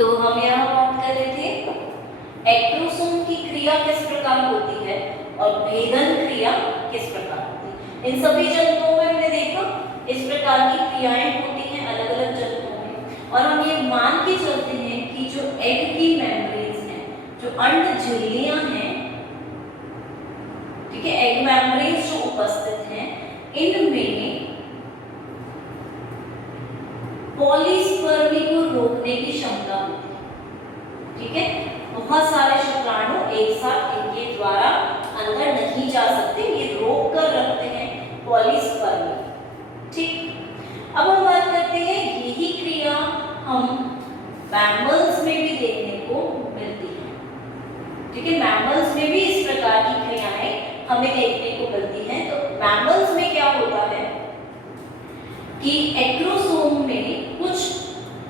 तो हम यहाँ बात कर रहे थे एक्रोसोम की क्रिया किस प्रकार होती है और भेदन क्रिया किस प्रकार होती है। इन सभी जंतुओं में हमने देखा इस प्रकार की क्रियाएं होती हैं अलग अलग जंतुओं में, और हम ये मान के चलते हैं कि जो एग की मेम्ब्रेन्स हैं, जो अंड झिल्लियां हैं, ठीक है, एग मेम्ब्रेन्स जो उपस्थित हैं, इनमें पॉलीस्पर्मी को रोकने की क्षमता होती है। ठीक है, बहुत सारे शुक्राणु एक साथ इनके द्वारा अंदर नहीं जा सकते, ये रोक कर रखते हैं पॉलीस्पर्मी। ठीक, अब हम बात करते हैं यही क्रिया हम मैमल्स में भी देखने को मिलती है। ठीक है, मैमल्स में भी इस प्रकार की क्रियाएं हमें देखने को मिलती हैं। तो मैमल्स में क्या होता है कि एक्रोसोम में कुछ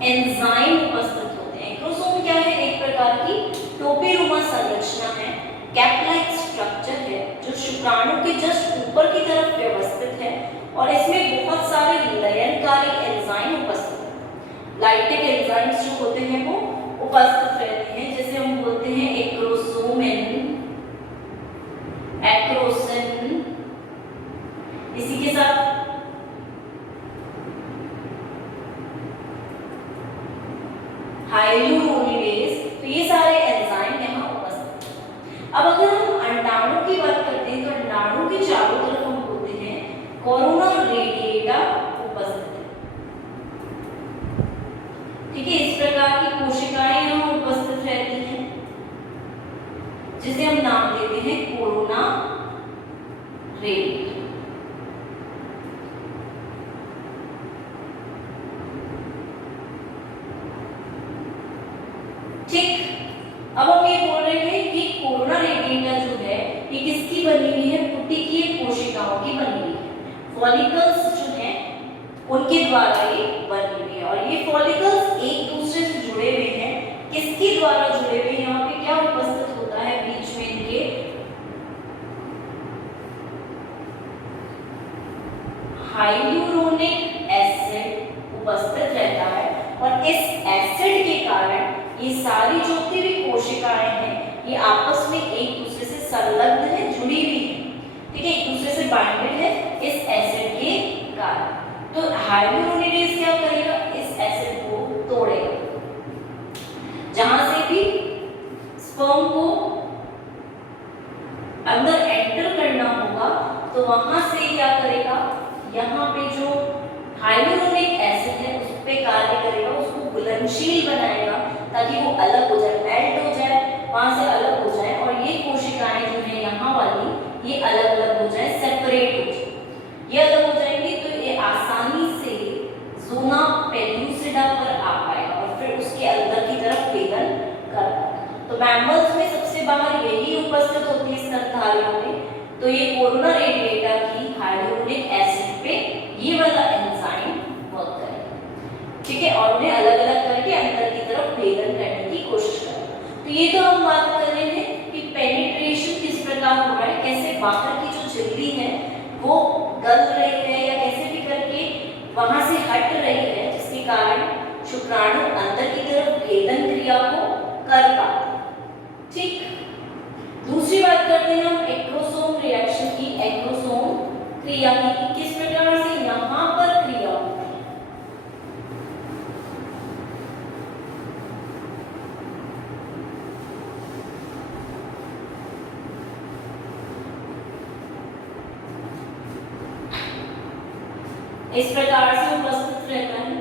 एंजाइम उपस्थित होते हैं। एक्रोसोम क्या है? एक प्रकार की टोपीनुमा संरचना है, कैप लाइक स्ट्रक्चर है, जो शुक्राणु के जस्ट ऊपर की तरफ व्यवस्थित है, और इसमें बहुत सारे लयनकारी एंजाइम उपस्थित हैं। लाइटिक एंजाइम्स जो होते हैं वो उपस्थित रहते हैं, जैसे हम बोलते हैं एक्रोसोमेन, एक्रोसिन, इसी के साथ हाइलुरोनिडेज। तो ये सारे एंजाइम यहाँ उपस्थित हैं। अब अगर हम अंडाणु की बात करते हैं तो अंडाणु के चारों तरफ हम बोलते हैं कोरोना रेडिएटा उपस्थित है। ठीक है, इस प्रकार की कोशिकाएं यहाँ उपस्थित रहती हैं, जिसे हम नाम देते हैं कोरोना रेडिएटा। ठीक, अब हम ये बोल रहे हैं कि कोरोना रेडिएटा जो है ये किसकी बनी हुई है? पुटिकीय कोशिकाओं की बनी हुई है। फॉलिकल्स जो हैं उनके द्वारा ये बनी हुई है, और ये फॉलिकल्स एक दूसरे से जुड़े हुए हैं। किसके द्वारा जुड़े हुए हैं? यहाँ पे क्या उपस्थित होता है बीच में इनके? हाइलुरोनिक एसिड उपस्थित रहता है, और इस एसिड के कारण ये सारी जो भी कोशिकाएं हैं ये आपस में एक दूसरे से संलग्न है, जुड़ी हुई है। ठीक है, एक दूसरे से बाइंडेड है इस एसिड के कारण। तो हाइलुरोनिडेज क्या करेगा? इस एसिड को तोड़ेगा। जहां से भी स्पर्म को अंदर एंटर करना होगा तो वहां से क्या करेगा? यहाँ पे जो हाइलुरोनिक एसिड है उस पे कार्य करेगा, उसको घुलनशील बनाएगा ताकि वो अलग हो जाए, मेल्ट हो जाए, वहां से अलग हो जाए, और ये कोशिकाएं जो है यहाँ वाली ये अलग अलग हो जाए, सेपरेट हो जाए। ये अलग हो जाएंगे तो ये आसानी से ज़ोना पेल्लुसिडा पर आ पाएगा और फिर उसके अंदर की तरफ भेदन कर पाएगा। तो मैमल्स में सबसे बाहर यही उपस्थित होती है स्तनधारियों में। तो ये कोरोना रेडिएटा की हाइलुरोनिक एसिड पे ये वाला एंजाइम वर्क करेगा। ठीक है, और उन्हें अलग अलग करके अंदर की तरफ भेदन करने की कोशिश करेगा। तो ये तो हम बात कर रहे हैं कि पेनिट्रेशन किस प्रकार हो रहा है, कैसे बाहर की जो झिल्ली है वो गल रही है या कैसे भी करके वहां से हट रही है, जिसके कारण शुक्राणु अंदर की तरफ भेदन क्रिया को कर पाते हैं। ठीक, दूसरी बात करते हैं हम एक्रोसोम रिएक्शन की, एक्रोसोम क्रिया की, किस प्रकार से यहाँ पर क्रिया होती है। इस प्रकार से उपस्थित रहता है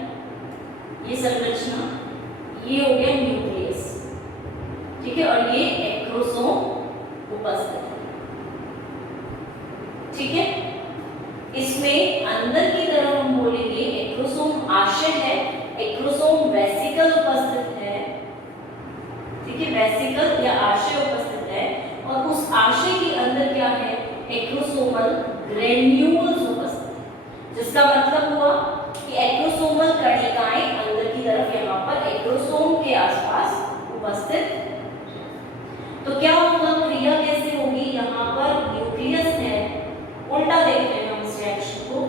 ये संरचना, ये हो गया न्यूक्लियस। ठीक है, और ये एक्रोसोम उपस्थित है। ठीक है, इसमें अंदर की तरफ हम बोलेंगे एक्रोसोम आशय है, एक्रोसोम वेसिकल उपस्थित है। ठीक है, वेसिकल या आशय उपस्थित है, और उस आशय के अंदर क्या है? एक्रोसोमल ग्रेन्यूल्स उपस्थित है, जिसका मतलब हुआ कि एक्रोसोमल कणिकाएं अंदर की तरफ यहाँ पर एक्रोसोम के आसपास उपस्थित। तो क्या होगा? क्रिया कैसे होगी? यहाँ पर न्यूक्लियस है, उल्टा देखते हैं हम इस रिएक्शन को।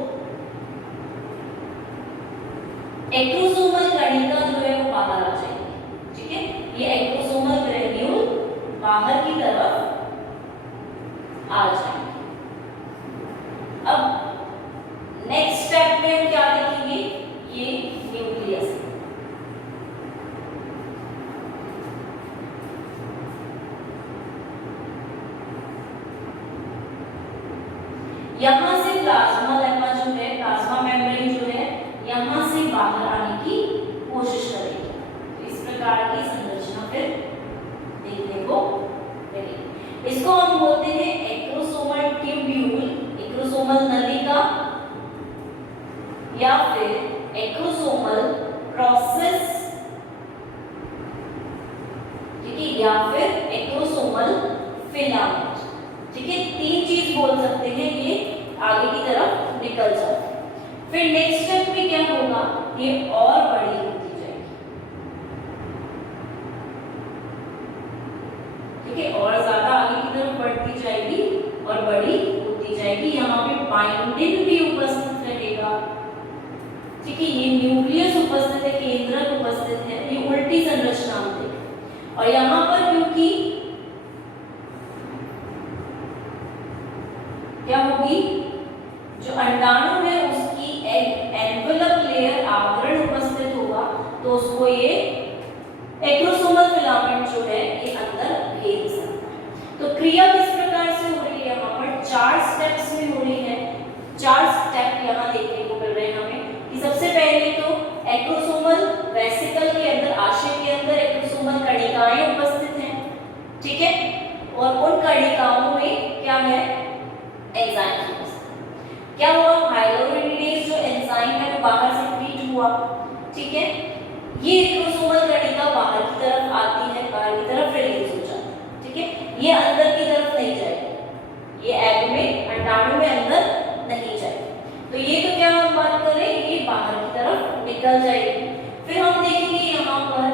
एक्रोसोमल कणिका जो है वो बाहर आ जाएगी। यहाँ से प्लाज्मा लेमा जो है, प्लाज्मा मेम्ब्रेन जो है, यहाँ से बाहर आने की कोशिश करेगी। तो इस प्रकार की संरचना फिर देखने को मिलेगी। इसको हम बोलते हैं एक्रोसोमल ट्यूब्यूल, एक्रोसोमल नलिका, या फिर एक्रोसोमल प्रोसेस, ठीक है, या फिर एक्रोसोमल फिलामेंट। ठीक है, तीन चीज बोल सकते हैं, ये आगे की तरफ निकल जाते हैं। फिर नेक्स्ट स्टेप में क्या होगा, ये और बड़ी होती जाएगी। ठीक है, और ज्यादा आगे की तरफ बढ़ती जाएगी और बड़ी होती जाएगी। यहाँ पे बाइंडिंग भी उपस्थित रहेगा। ठीक है, ये न्यूक्लियस उपस्थित है, केंद्रक उपस्थित है, ये उल्टी संरचना होती है। और यहाँ पर क्योंकि क्या होगी, जो अंडाणु है उसकी एनवेलप लेयर, आवरण उपस्थित होगा, तो उसको ये एक्रोसोमल फिलामेंट जो है ये अंदर भेज सकता है। तो क्रिया किस प्रकार से हो रही है, यहाँ पर 4 स्टेप्स में हो रही है। 4 स्टेप यहाँ देखने को मिल रहे हैं हमें कि सबसे पहले तो एक्रोसोमल वेसिकल के अंदर, आशय के अंदर एक्रोसोमल कणिकाएं उपस्थित हैं। ठीक है, और उन कणिकाओं में क्या है, एंजाइम। क्या हुआ, हाइलोरिनेज जो एंजाइम है वो बाहर सिक्रीट हुआ। ठीक है, ये एक्रोसोमल कणिका बाहर की तरफ आती है, बाहर की तरफ रिलीज हो जाती है। ठीक है, ये अंदर की तरफ नहीं जाएगी, ये एग में, अंडाणु में अंदर नहीं जाएगी। तो ये तो क्या हम बात कर रहे हैं, ये बाहर की तरफ निकल जाएगी। फिर हम देखेंगे यहाँ पर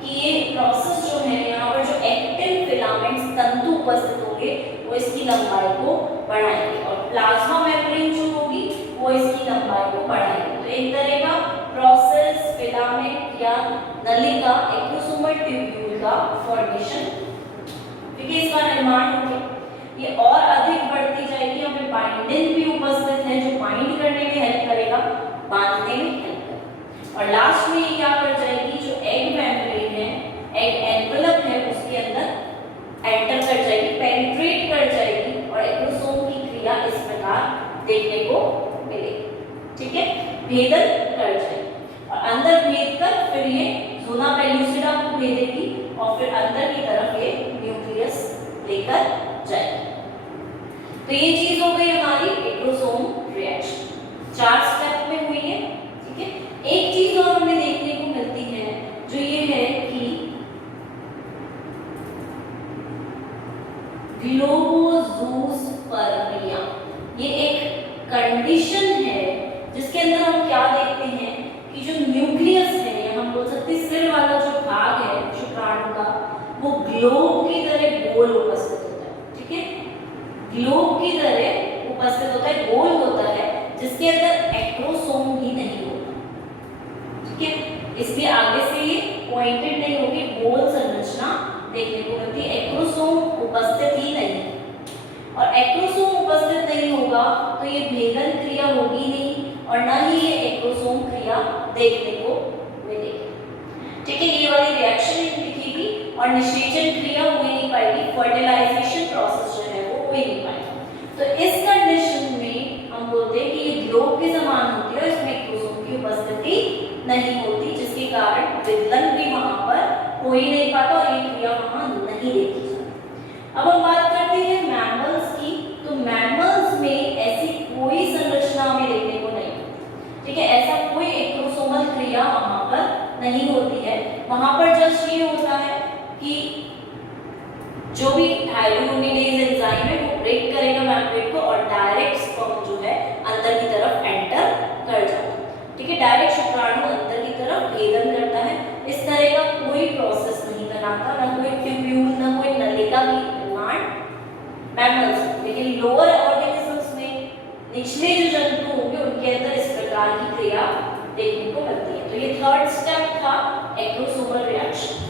कि ये प्रोसेस जो है, यहाँ पर जो एक्टिन फिलामेंट्स तंतु उपस्थित होंगे वो इसकी लंबाई को बढ़ाएंगे, और प्लाज्मा मेम्ब्रेन जो होगी वो इसकी लंबाई को बढ़ाएंगे। तो एक तरह का प्रोसेस, फिलामेंट या नलिका, एक्रोसोमल ट्यूब्यूल का फॉर्मेशन, ठीक है, इसका निर्माण हो गया। ये और अधिक बढ़ती जाएगी, यहाँ पे बाइंडिंग भी उपस्थित है जो बाइंड करने में हेल्प करेगा, बांधने में हेल्प करेगा। और लास्ट में ये क्या कर जाएगी, जो एग मेम्ब्रेन है, एग एनवेलप है, उसके अंदर एंटर कर जाएगी, पेनिट्रेट कर जाएगी, और एक्रोसोम की क्रिया इस प्रकार देखने को मिलेगी। ठीक है, भेदन कर जाएगी और अंदर भेद कर फिर ये ज़ोना पेल्यूसिडा को भेदेगी और फिर अंदर की तरफ ये न्यूक्लियस लेकर जाएगी। तो ये चीज हो गई हमारी एक्रोसोम रिएक्शन, 4 स्टेप में हुई है। ठीक है, एक चीज और हमें देखने को मिलती है जो ये है कि ग्लोबोज़ूस्पर्मिया, ये एक कंडीशन है जिसके अंदर हम क्या देखते हैं कि जो न्यूक्लियस है, या हम बोल सकते हैं सिर वाला जो भाग है शुक्राणु का, वो ग्लोब की तरह गोल उपस्थित होता है। ठीक है, ग्लोब की तरह उपस्थित होता है, गोल होता है, जिसके अंदर एक्रोसोम ही नहीं होता। ठीक है, इसलिए आगे से ये पॉइंटेड नहीं होगी, गोल संरचना देखने को मिलती है, एक्रोसोम उपस्थित ही नहीं। और एक्रोसोम उपस्थित नहीं होगा तो ये भेदन क्रिया होगी नहीं, और ना ही ये एक्रोसोम क्रिया देखने को मिलेगी। ठीक है, ये वाली रिएक्शन दिखेगी और निषेचन क्रिया हो ही नहीं पाएगी, फर्टिलाइजेशन प्रोसेस जो है वो हो ही नहीं पाएगा। तो इस कंडीशन में हम बोलते हैं कि ये ग्लोब के समान होती है और इसमें एक्रोसोम की उपस्थिति नहीं होती, जिसके कारण विदलन भी वहां पर हो ही नहीं पाता और ये क्रिया वहां नहीं देखी जाती। अब हम बात करते हैं मैमल्स की। तो मैमल्स में ऐसी कोई संरचना हमें देखने को नहीं मिलती। ठीक है, ऐसा कोई एक्रोसोमल क्रिया वहां पर नहीं होती है। वहां पर जस्ट ये होता है कि जो भी हाइलोरोनिडेज एंजाइम है वो ब्रेक करेगा मेम्ब्रेन को और डायरेक्ट स्पर्म जो है अंदर की तरफ एंटर कर जाता है। ठीक है, डायरेक्ट शुक्राणु अंदर की तरफ भेदन करता है। इस तरह का कोई प्रोसेस नहीं कराता, ना कोई ट्यूब्यूल, ना कोई नलिका की निर्माण मैमल्स। लेकिन लोअर ऑर्गेनिजम्स में निचले जो जंतु होंगे उनके अंदर इस प्रकार की क्रिया देखने को मिलती है। तो ये 3rd स्टेप था एक्रोसोमल रिएक्शन।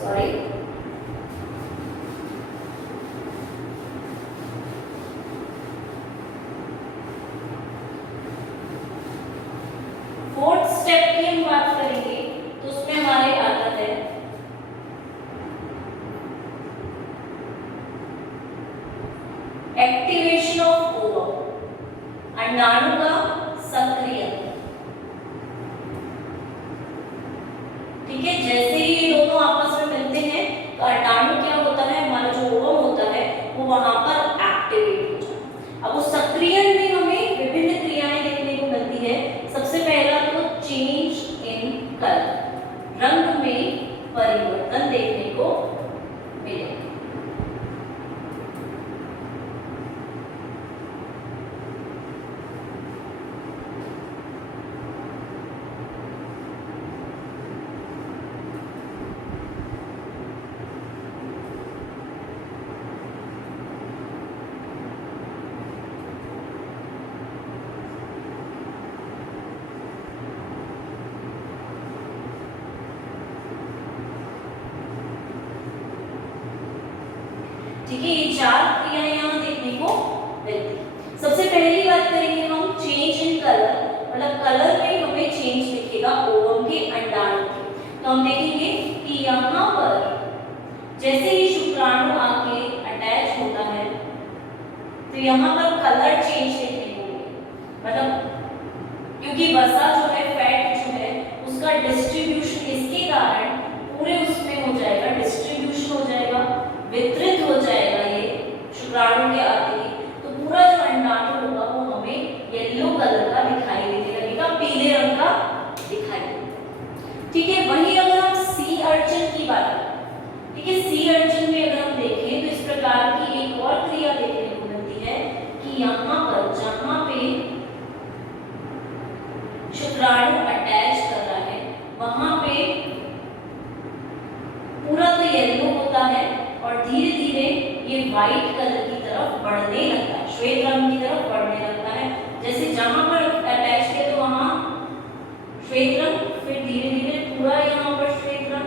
सॉरी, ठीक है, जैसे ही ये दोनों आपस में मिलते हैं तो अंडाणु क्या होता है, हमारा जो ओवम होता है वो वहां पर एक्टिवेट हो जाता है। अब उस सक्रियण में हमें विभिन्न क्रियाएं देखने को मिलती है। सबसे पहला तो चेंज इन कलर, रंग में परिवर्तन देखने को मिलेगा। ठीक है, ये चार क्रियाएं यहाँ देखने को मिलती है। सबसे पहली बात करेंगे हम चेंज इन कलर, मतलब कलर में हमें चेंज दिखेगा ओवम के अंडाणु के। तो हम देखेंगे कि यहाँ पर जैसे ही शुक्राणु आके अटैच होता है तो यहाँ पर कलर चेंज देखने को मिलेगा, मतलब क्योंकि वसा जो है, फैट जो है, उसका डिस्ट्रीब्यूशन इसके कारण पूरे उसमें हो जाएगा, डिस्ट्रीब्यूशन हो जाएगा, वितरित हो जाएगा ये शुक्राणु के आते ही। तो पूरा जो अंडाणु होगा वो हमें येलो कलर का दिखाई देने लगेगा, पीले रंग का दिखाई देगा। ठीक है, वहीं अगर हम सी अर्चन की बात करें, ठीक है, सी अर्चन में अगर हम देखें तो इस प्रकार की एक और क्रिया देखने को मिलती है कि यहाँ पर जहाँ पे शुक्राणु अटैच कर रहा है वहां पे पूरा तो येलो होता है और धीरे धीरे ये व्हाइट कलर की तरफ बढ़ने लगता है, श्वेत रंग की तरफ बढ़ने लगता है। जैसे जहां पर अटैच किया तो वहां श्वेत रंग, फिर धीरे धीरे पूरा यहाँ पर श्वेत रंग,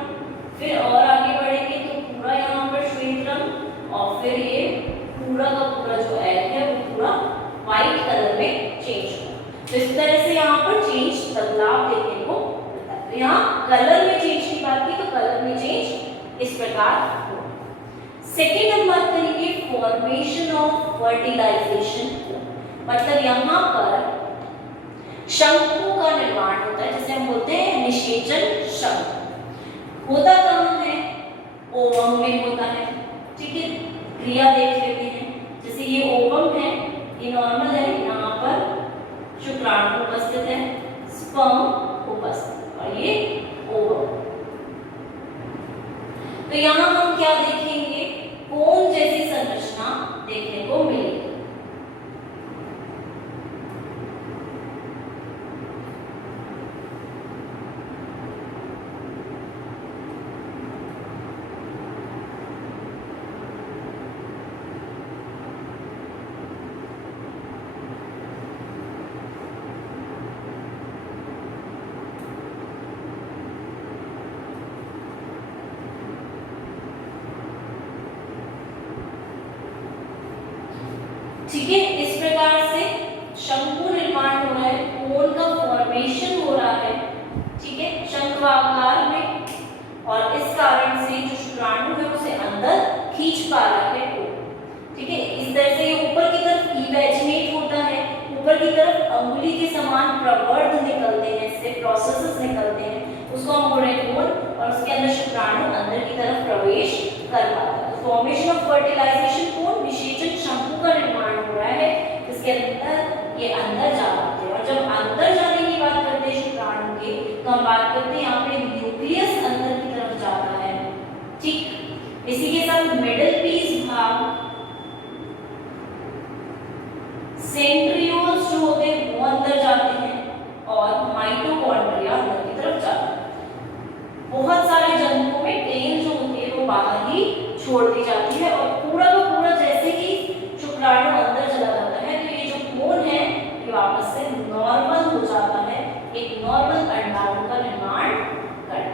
फिर और आगे बढ़ेंगे तो पूरा यहाँ पर श्वेत रंग, और फिर ये पूरा का पूरा जो एग है वो पूरा व्हाइट कलर में चेंज होगा। तो इस तरह से यहाँ पर चेंज, बदलाव देखने को मिलता है। तो यहाँ कलर में चेंज की बात की तो कलर में चेंज इस प्रकार हुआ। सेकेंड हम बात करेंगे फॉर्मेशन ऑफ फर्टिलाइजेशन, मतलब यहाँ पर शंकु का निर्माण होता है, जैसे हम बोलते हैं निषेचन शंकु। होता कहाँ है, ओवम में होता है। ठीक है, क्रिया देख लेते हैं। जैसे ये ओवम है, ये नॉर्मल है, यहाँ पर शुक्राणु उपस्थित है, स्पर्म उपस्थित, और ये ओवम। तो यहाँ हम क्या देखेंगे, कोन जैसी संरचना देखने को मिलेगी। ठीक है, इस प्रकार से शंकु निर्माण हो रहा है, कोन का फॉर्मेशन हो रहा है। ठीक है, शंक्वाकार में, और इस कारण से जो शुक्राणु है उसे अंदर खींच पा रहा है कोन। ठीक है, इस तरह से ये ऊपर की तरफ इवेजिनेट होता है, ऊपर की तरफ अंगुली के समान प्रवर्ध निकलते हैं, इससे प्रोसेसेस निकलते हैं, उसको हम बोल रहे हैं कोन, और उसके अंदर शुक्राणु अंदर की तरफ प्रवेश कर पाता है। फॉर्मेशन ऑफ फर्टिलाइजेशन कोन, निषेचन शंकु का निर्माण हो रहा है, इसके अंदर ये अंदर जा पाते हैं। और जब अंदर जाने की बात करते हैं शुक्राणु के, तो हम बात करते हैं यहाँ पे न्यूक्लियस अंदर की तरफ जाता है। ठीक, इसी के साथ मिडिल पीस भाग, सेंट्रियोल्स जो होते हैं वो अंदर जाते हैं, और माइटोकॉन्ड्रिया अंदर की तरफ जाते हैं। बहुत सारे जंतुओं में टेल जो होती है वो बाहर ही छोड़ दी जाती है, और पूरा का पूरा जैसे ही शुक्राणु अंदर चला जाता है तो ये जो कोन है ये वापस से नॉर्मल हो जाता है, एक नॉर्मल अंडाणु का निर्माण करता है।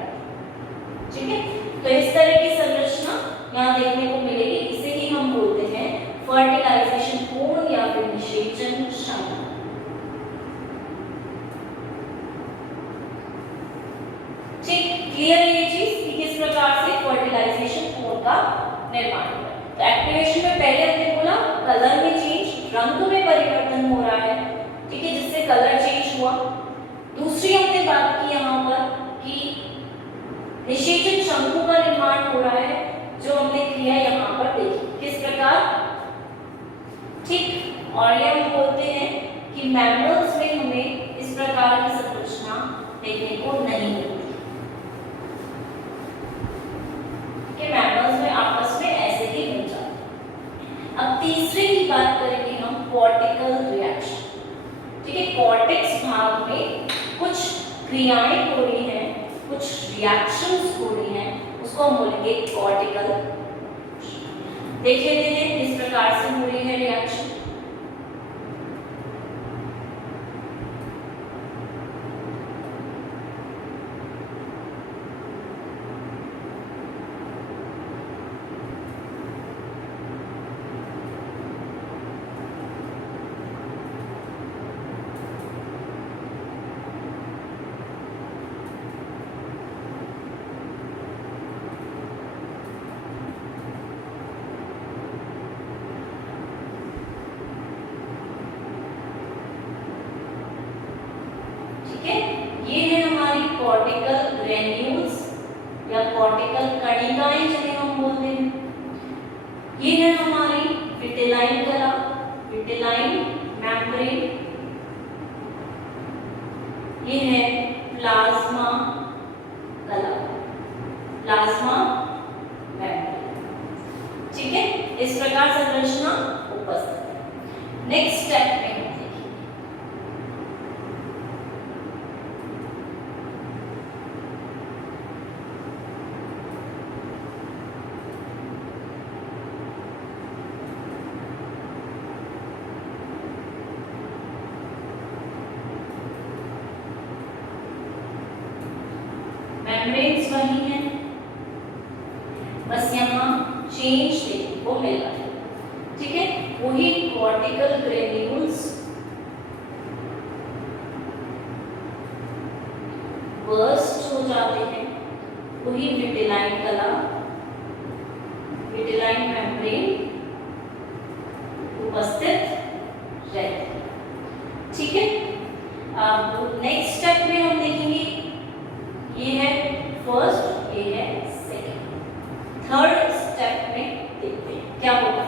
ठीक है, तो इस तरह की संरचना यहाँ देखने को मिलेगी, इसे ही हम बोलते हैं फर्टिलाइजेशन कोन या फिर निषेचन शंकु। ठीक, क्लियर है ये चीज कि किस प्रकार से फर्टिलाइजेशन कोन का निर्माण होता है। तो एक्टिवेशन में पहले हमने बोला कलर में चेंज, रंग में परिवर्तन हो रहा है। ठीक है, जिससे कलर चेंज हुआ। दूसरी हमने बात की यहाँ पर कि निषेचन शंकु का निर्माण हो रहा है, जो हमने क्रिया यहाँ पर देखी। किस प्रकार? ठीक। और ये हम बोलते हैं कि मैमल्स में हमें इस प्रकार की संरचना देखने को नहीं मिलती, कि मैमल्स में आपस में ऐसे ही बन जाते हैं। अब तीसरे की बात करेंगे हम, कॉर्टिकल रिएक्शन। ठीक है, कॉर्टेक्स भाग में कुछ क्रियाएं हो रही हैं, कुछ रिएक्शंस हो रही हैं, उसको हम बोलेंगे कॉर्टिकल। देख लेते हैं किस प्रकार से हो रही है रिएक्शन। ये है हमारी कॉर्टिकल ग्रेन्यूल्स या कॉर्टिकल कणिकाएं जिन्हें हम बोलते हैं। ये है हमारी विटेलाइन कला, विटेलाइन मेम्ब्रेन। ये है प्लाज्मा कला, प्लाज्मा मेम्ब्रेन। ठीक है, इस प्रकार संरचना उपस्थित है। नेक्स्ट स्टेप में मेम्ब्रेन्स वही हैं, बस यहाँ चेंज देखने को मिल रहा है। ठीक है, वही कॉर्टिकल ग्रेन्यूल्स बर्स्ट हो जाते हैं, वही विटेलाइन कला, विटेलाइन मेम्ब्रेन उपस्थित रहती है। ठीक है, अब नेक्स्ट स्टेप में हम देखेंगे, ये है फर्स्ट, ये है सेकंड। थर्ड स्टेप में देखते हैं क्या होगा।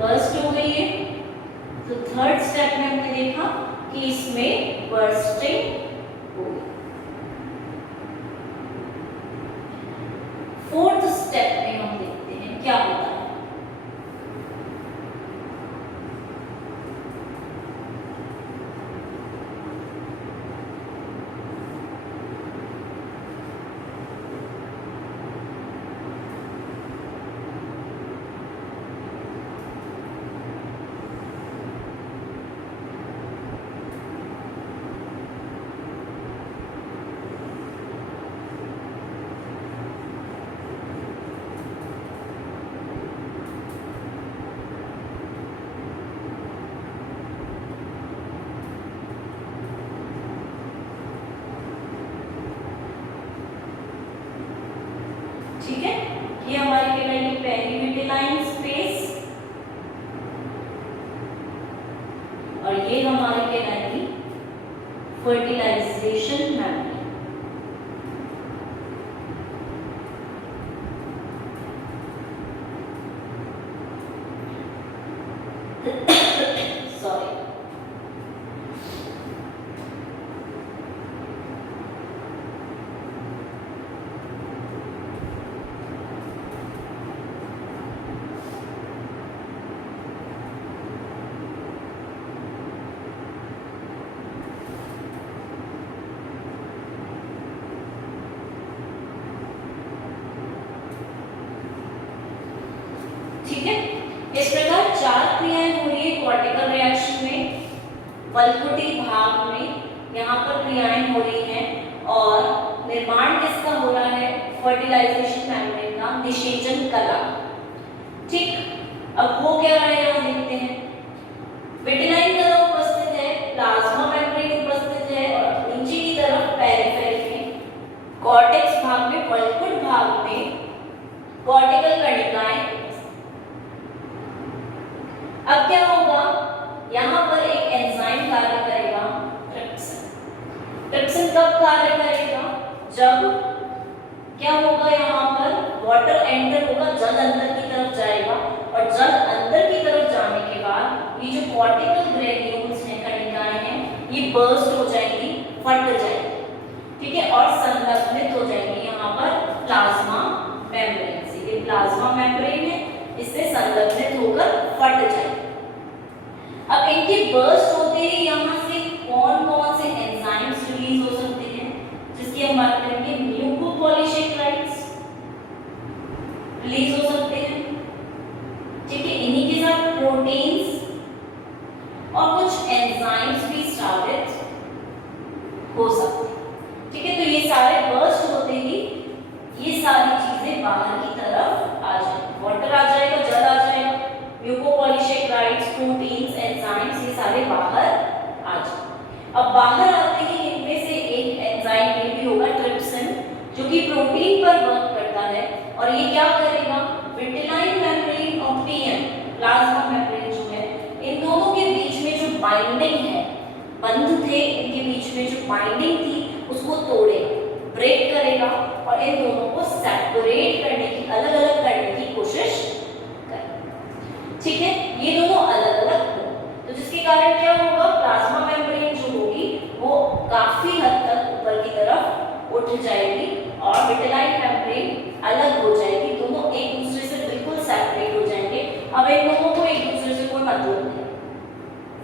बर्स्ट हो गई है, तो थर्ड स्टेप में हमने देखा कि इसमें बर्स्टिंग होगी। फोर्थ स्टेप में हम देखते हैं क्या होता है। ठीक है, ये हमारी कहलाएगी पहली विटेलाइन स्पेस, और ये हमारी कहलाएगी फर्टिलाइजेशन मेम्ब्रेन। सॉरी, ठीक है, इस प्रकार चार क्रियाएं हो रही है कॉर्टिकल रिएक्शन में। वल्कुटी भाग में यहाँ पर क्रियाएं हो रही हैं, और निर्माण किसका हो रहा है? फर्टिलाइजेशन मेम्ब्रेन का, निषेचन कला। ठीक, अब हो क्या रहा है यहाँ देखते हैं। विटेलाइन कला उपस्थित है, अब क्या होगा, यहाँ पर एक एंजाइम कार्य करेगा, ट्रिप्सिन। ट्रिप्सिन कब कार्य करेगा, जब क्या होगा, यहाँ पर वाटर एंटर होगा, जल अंदर की तरफ जाएगा, और जल अंदर की तरफ जाने के बाद ये जो कॉर्टिकल ग्रेन्यूल्स हैं, कणिकाएं हैं, ये बर्स्ट हो जाएंगी, फट जाएंगी, ठीक है, और संलग्नित हो जाएंगी यहाँ पर प्लाज्मा मेम्ब्रेन से। ये प्लाज्मा मेम्ब्रेन है, इससे संलग्नित होकर फट जाएंगे। अब इनके बर्स्ट होते ही यहाँ से कौन कौन से एंजाइम्स रिलीज हो सकते हैं, जिसकी हम बात करेंगे, म्यूकोपॉलीसेकेराइड्स रिलीज हो सकते हैं, ठीक है, इन्हीं के साथ प्रोटीन्स और कुछ एंजाइम्स भी स्रावित हो सकते हैं, ठीक है। तो ये सारे बर्स्ट होते ही ये सारी चीजें बाहर की तरफ आ जाएंगी, वाटर आ जाएगा, जल आ जाएगा, म्यूकोपॉलीसेकेराइड्स, प्रोटीन्स, एंजाइम्स, ये सारे बाहर आ जाएंगे। अब बाहर आते ही इनमें से एक एंजाइम ये भी होगा, ट्रिप्सिन, जो कि प्रोटीन पर वर्क करता है, और ये क्या करेगा, विटिलाइन मेम्ब्रेन और टीएम प्लाज्मा मेम्ब्रेन जो है, इन दोनों के बीच में जो बाइंडिंग है, बंध थे इनके बीच में जो बाइंडिंग थी, उसको तोड़ेगा, ब्रेक करेगा, और इन दोनों को सेपरेट करने की, अलग अलग करने की कोशिश करेगा, ठीक है। ये दोनों अलग अलग हो, तो जिसके कारण क्या होगा, प्लाज्मा मेम्ब्रेन जो होगी वो काफी हद तक ऊपर की तरफ उठ जाएगी, और विटिलाइन मेम्ब्रेन अलग हो जाएगी, दोनों एक दूसरे से बिल्कुल सेपरेट हो जाएंगे। अब इन दोनों को एक दूसरे से कोई मतलब नहीं,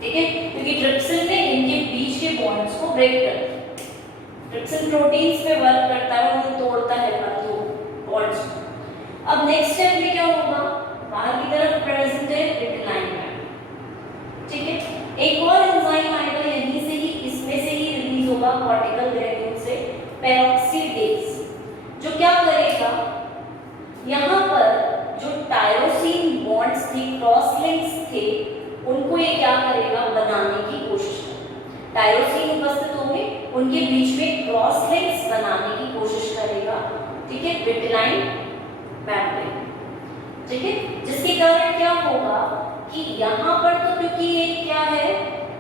ठीक है, क्योंकि ट्रिप्सिन ने इनके बीच के बॉन्ड्स को ब्रेक कर दिया। ट्रिप्सिन प्रोटीन्स पे वर्क करता है, उन्हें तोड़ता है बॉन्ड्स। अब नेक्स्ट स्टेप में क्या होगा, बाहर की तरफ प्रेजेंट है विटिलाइन मेम्ब्रेन, ठीक है। एक और एंजाइम आएगा, यहीं से ही, इसमें से ही रिलीज होगा कॉर्टिकल ग्रेन्यूल से, पेरोक्सीडेज, जो क्या करेगा, यहाँ पर जो टायरोसिन बॉन्ड्स थे, क्रॉस लिंक्स थे, उनको ये क्या करेगा, बनाने की कोशिश करेगा। टायरोसिन उपस्थित होंगे, उनके बीच में क्रॉस लिंक्स बनाने की कोशिश करेगा, ठीक है, विटिलाइन मेम्ब्रेन, ठीक है, जिसके कारण क्या होगा कि यहाँ पर तो क्योंकि ये क्या है,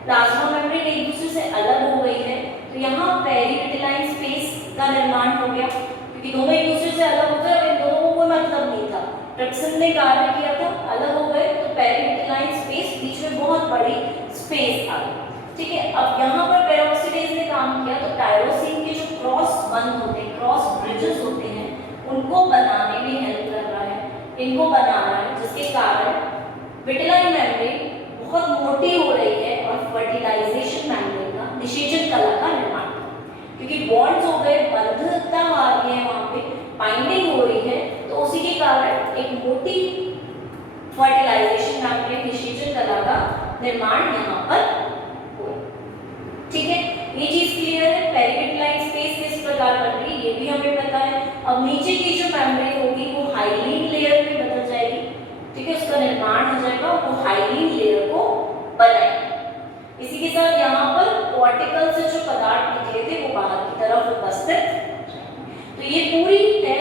प्लाज्मा मेम्ब्रेन एक दूसरे से अलग हो गई है, तो यहाँ पेरीविटिलाइन स्पेस का निर्माण हो गया, क्योंकि दोनों एक दूसरे से अलग हो गए, और इन दोनों को कोई मतलब नहीं था, ट्रिप्सिन ने कार्य किया था, अलग हो गए, तो पेरीविटिलाइन स्पेस, बीच में बहुत बड़ी स्पेस आ गई, ठीक है। अब यहाँ पर पेरोक्सीडेज ने काम किया, तो टायरोसिन के जो क्रॉस बंध होते हैं, क्रॉस ब्रिजेस होते हैं, उनको बनाने में हेल्प कर रहा है, इनको बना रहा है, जिसके कारण विटिलाइन मेम्ब्रेन बहुत मोटी हो रही है, और फर्टिलाइजेशन मेम्ब्रेन का, निषेचन कला का निर्माण, क्योंकि बॉन्ड्स हो गए, बंधता आ रही है, वहां पे बाइंडिंग हो रही है, तो उसी के कारण एक मोटी फर्टिलाइजेशन मेम्ब्रेन, निषेचन कला का निर्माण यहाँ पर, ठीक है। ये चीज क्लियर है, पेरीविटिलाइन स्पेस किस प्रकार बन रही है ये भी हमें पता है। अब नीचे की जो मेम्ब्रेन होगी वो हाइलीन लेयर में बदल जाएगी, ठीक है, उसका निर्माण हो जाएगा, वो हाइलीन लेयर को बनाएगी। इसी के साथ यहाँ पर कॉर्टिकल से जो पदार्थ निकले थे वो बाहर की तरफ उपस्थित, तो ये पूरी है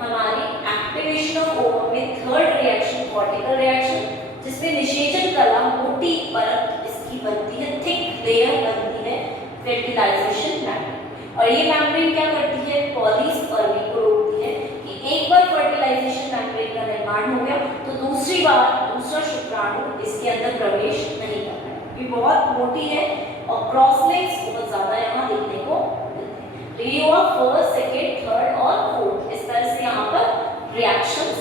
हमारी एक्टिवेशन ऑफ ओवम में थर्ड रिएक्शन, कॉर्टिकल रिएक्शन, जिसमें निषेचन कला, मोटी परत इसकी बनती है, थिक लेयर बनती है, फर्टिलाइजेशन मेम्ब्रेन। और ये मेम्ब्रेन क्या करती है, पॉलीस्पर्मी को रोकती है, कि एक बार फर्टिलाइजेशन मेम्ब्रेन का निर्माण हो गया तो दूसरी बार दूसरा शुक्राणु इसके अंदर प्रवेश नहीं करता है। ये बहुत मोटी है, और क्रॉस लिंक्स बहुत ज्यादा यहाँ देखने को मिलते हैं। तो ये हुआ फर्स्ट, सेकेंड, थर्ड और फोर्थ, इस तरह से यहाँ पर रिएक्शंस।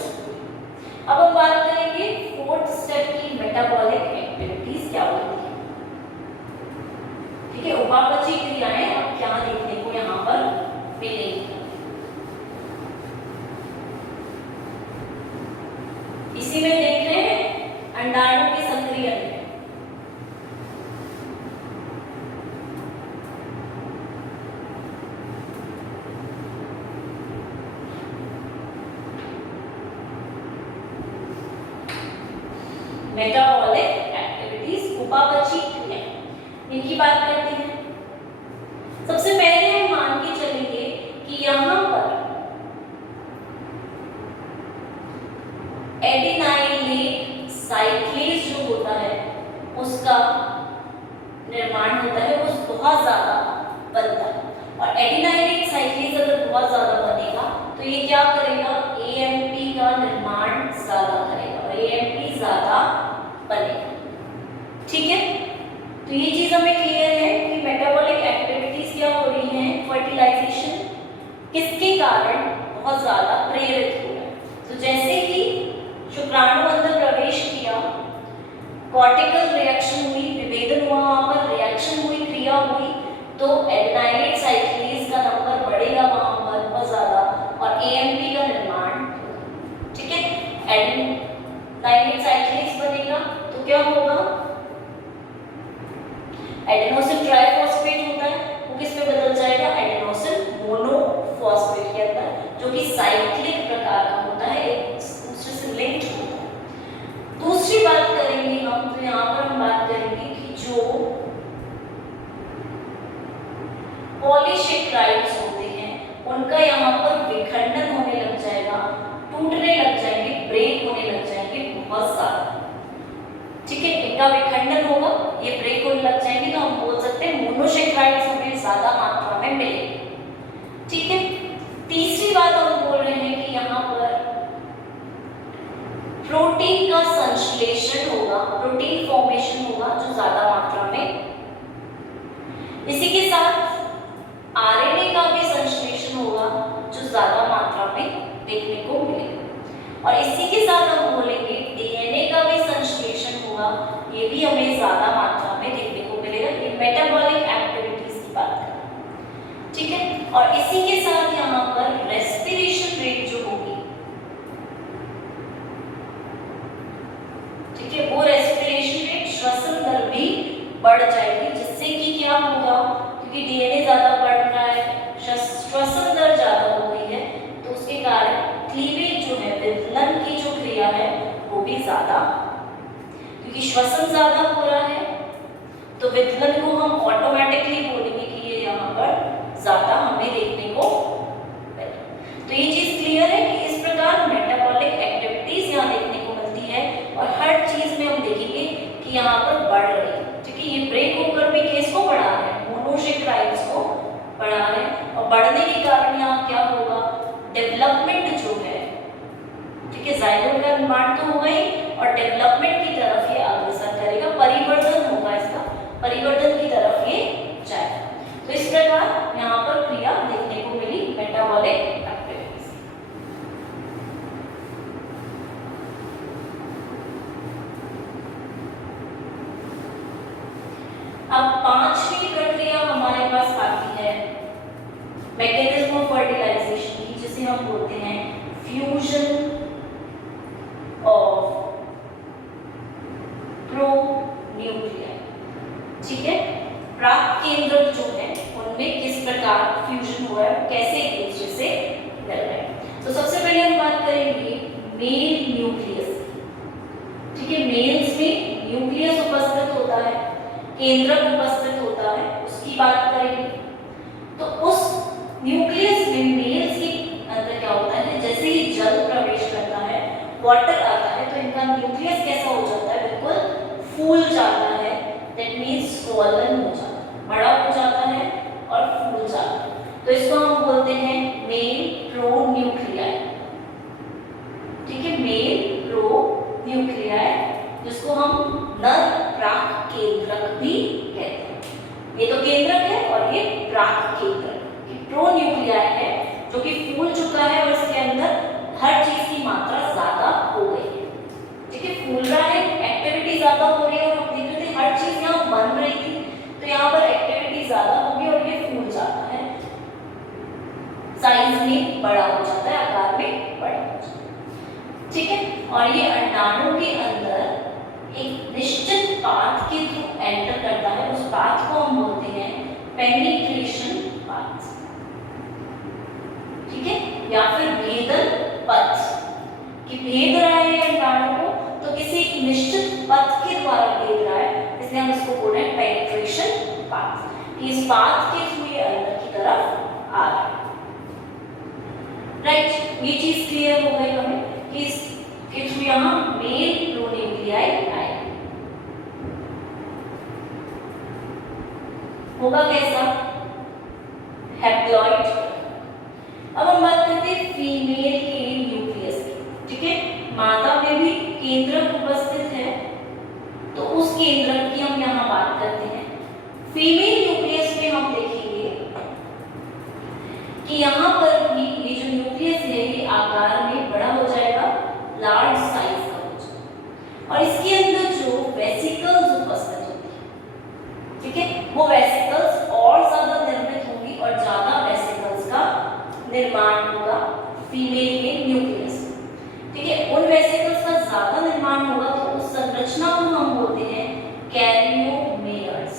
अब हम बात करेंगे फोर्थ स्टेप की, मेटाबॉलिक एक्टिविटीज क्या होती है, ठीक है, उपापचयी क्रियाएं अब क्या देखने को यहाँ पर मिलेंगी। इसी में देख रहे हैं अंडाणु के सक्रियण, मेटाबॉलिक एक्टिविटीज, उपापचयी क्रिया, इनकी बात करते हैं। सबसे पहले हम मान के चलेंगे कि यहाँ पर एडिनाइलेट साइक्लेज जो होता है एडिनाइलेट साइक्लेज अगर बहुत ज्यादा बनेगा तो ये क्या करेगा, एएमपी का निर्माण ज्यादा करेगा, एएमपी ज्यादा बनेगा। ठीक है, तो ये चीज हमें क्लियर है कि मेटाबॉलिक एक्टिविटीज क्या हो रही हैं, फर्टिलाइजेशन किसके कारण बहुत ज्यादा प्रेरित हो रहा है। तो जैसे कि शुक्राणु अंदर प्रवेश किया, कॉर्टिकल रिएक्शन हुई, विभेदन हुआ, वहां पर रिएक्शन हुई, क्रिया हुई, तो एडिनाइलेट साइक्लेज का नंबर बढ़ेगा वहां पर बहुत ज्यादा और एएमपी का निर्माण। ठीक है, एडिनाइलेट साइक्लेज बनेगा तो क्या होगा, एडेनोसिन ट्राइफॉस्फेट होता है, वो किस पे बदल जाएगा, एडेनोसिन मोनोफॉस्फेट के अंदर, जो कि साइक्लिक प्रकार का होता है, एक दूसरे से लिंक्ड होता है। दूसरी बात करेंगे हम, तो यहाँ पर हम बात करेंगे कि जो पॉलीसेकेराइड्स होते हैं उनका यहाँ पर विखंडन होने लग जाएगा, टूटने लग जाएंगे, ब्रेक होने लग जाएंगे बहुत ज्यादा। ठीक है, इनका विखंडन होगा, ये ब्रेक होने लग जाएंगे, तो हम बोल सकते हैं मोनोसेकेराइड्स हमें ज्यादा मात्रा में मिलेंगे। ठीक है, तीसरी बात हम बोल रहे हैं कि यहाँ पर प्रोटीन का संश्लेषण होगा, प्रोटीन फॉर्मेशन होगा जो ज्यादा मात्रा में। इसी के साथ आरएनए का भी संश्लेषण होगा जो ज्यादा मात्रा में देखने को मिलेगा। और इसी के साथ हम बोलेंगे डीएनए का भी संश्लेषण होगा, ये भी हमें ज्यादा मात्रा में देखने को मिलेगा। ये मेटाबॉलिक एक्टिविटीज की बात करें। ठीक है, और इसी के साथ यहाँ पर रेस्पिरेशन रेट जो होगी, ठीक है, वो रेस्पिरेशन रेट, श्वसन दर भी बढ़ जाएगी, जिससे कि क्या होगा, क्योंकि डीएनए ज्यादा बढ़ रहा है, श्वसन दर ज्यादा हो गई है, तो उसके कारण क्लीवेज जो है, विदलन की जो क्रिया है वो भी ज्यादा, क्योंकि श्वसन ज्यादा हो रहा है तो विदलन को हम ऑटोमेटिकली बोलेंगे कि ये यहाँ पर ज्यादा हमें देखने को मिले। तो ये चीज क्लियर है कि इस प्रकार मेटाबॉलिक एक्टिविटीज यहाँ देखने को मिलती है और हर चीज में हम देखेंगे कि यहाँ पर बढ़ रही है। ठीक है, ये ब्रेक होकर भी किसको बढ़ा रहे हैं, मोनोसेकेराइड्स को बढ़ा रहे हैं, और बढ़ने के कारण यहाँ क्या होगा, डेवलपमेंट जो है, ठीक है, जाइगोट का निर्माण तो होगा ही और डेवलपमेंट की तरफ ये अग्रसर करेगा, परिवर्तन होगा, इसका परिवर्तन की तरफ ये जाएगा। तो इस प्रकार यहाँ पर क्रिया देखने को मिली मेटाबॉलिक एक्टिविटीज। अब पांचवी प्रक्रिया हमारे पास आती है मैकेनिज्म ऑफ फर्टिलाइजेशन की, जिसे हम बोलते हैं फ्यूजन ऑफ प्रोन्यूक्लियाई। ठीक है, प्राक केंद्रक जो है उनमें किस प्रकार फ्यूजन हुआ है, कैसे एक दूसरे से मिल रहे हैं। तो सबसे पहले हम बात करेंगे मेल न्यूक्लियस। ठीक है, मेल्स में न्यूक्लियस उपस्थित होता है, केंद्रक उपस्थित होता है, उसकी बात करेंगे। तो उस न्यूक्लियस में मेल्स के अंदर क्या होता है, जैसे ही जल प्रवेश करता है, वाटर आता है, तो इनका न्यूक्लियस कैसा हो जाता है, बिल्कुल फूल जाता है, दैट मींस स्वॉलन हो जाता है, बड़ा हो जाता है और फूल जाता है। तो इसको हम बोलते हैं मेल प्रोन्यूक्लियाई। ठीक है, मेल प्रोन्यूक्लियाई, जिसको हम नर प्राक केंद्रक भी कहते हैं। ये तो केंद्रक है और ये प्राक केंद्रक, प्रोन्यूक्लियाई है जो कि फूल चुका है और इसके अंदर हर चीज की मात्रा ज्यादा हो गई है। ठीक है, फूल रहा है, एक्टिविटी ज्यादा हो रही है, और आप देख रहे थे हर चीज यहाँ बन रही थी, तो यहाँ पर एक्टिविटी ज्यादा होगी और ये फूल जाता है, साइज में बड़ा हो जाता है, आकार में बड़ा हो जाता है। ठीक है, और ये अंडाणु के अंदर एक निश्चित पाथ के थ्रू एंटर करता है, उस पाथ को हम बोलते हैं पेनिट्रेशन पाथ। ठीक है, या फिर भेदन पथ, कि भेद रहा है अंडाणु को, तो किसी एक निश्चित पथ के द्वारा भेद रहा है, इसलिए हम इसको बोल रहे हैं पेनिट्रेशन पाथ, कि इस पाथ के थ्रू ये अंदर की तरफ आ रहा है। राइट, ये चीज क्लियर हो गई हमें कि इसके थ्रू यहाँ मेल प्रोन्यूक्लियाई आए। होगा कैसा, हैप्लॉइड। अब हम बात करते हैं फीमेल के न्यूक्लियस की, ठीक है। मादा में भी केंद्रक उपस्थित है, तो उस केंद्रक की हम यहाँ बात करते हैं। फीमेल न्यूक्लियस में हम देखेंगे कि यहाँ पर भी ये जो न्यूक्लियस है ये आकार में बड़ा हो जाएगा, लार्ज साइज का हो जाएगा, और इसके अंदर जो वेसिकल्स उपस्थित होती है, ठीक है, वो वेसिकल्स और ज्यादा निर्मित होंगी और ज्यादा वेसिकल्स का निर्माण होगा फीमेल के न्यूक्लियस, ठीक है। उन वेसिकल्स का ज्यादा निर्माण होगा तो उस संरचना को हम बोलते हैं कैरियोमेयर्स।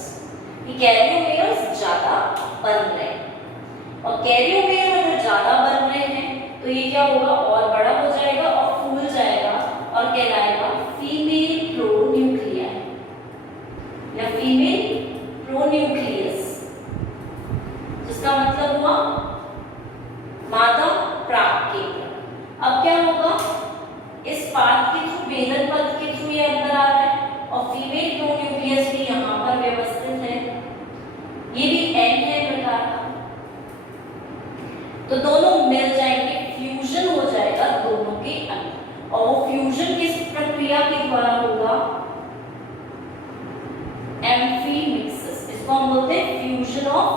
ये कैरियोमेयर्स ज्यादा बन रहे हैं, और कैरियोमेयर अगर ज्यादा बन रहे हैं तो ये क्या होगा, और बड़ा हो जाएगा और फूल जाएगा और कहलाएगा फीमेल प्रोन्यूक्लिया या फीमेल प्रोन्यूक्लियस, जिसका मतलब हुआ मादा प्राक केंद्र। अब क्या होगा, इस पाथ के थ्रू, भेदन पथ के थ्रू ये अंदर आ रहा है और फीमेल प्रोन्यूक्लियस भी यहाँ पर व्यवस्थित है, ये भी एंड है प्रकार का, तो दोनों मिल जाएंगे, फ्यूजन हो जाएगा दोनों के अंदर, और वो फ्यूजन किस प्रक्रिया के द्वारा होगा, एम्फीमिक्सिस। इसको हम बोलते हैं फ्यूजन ऑफ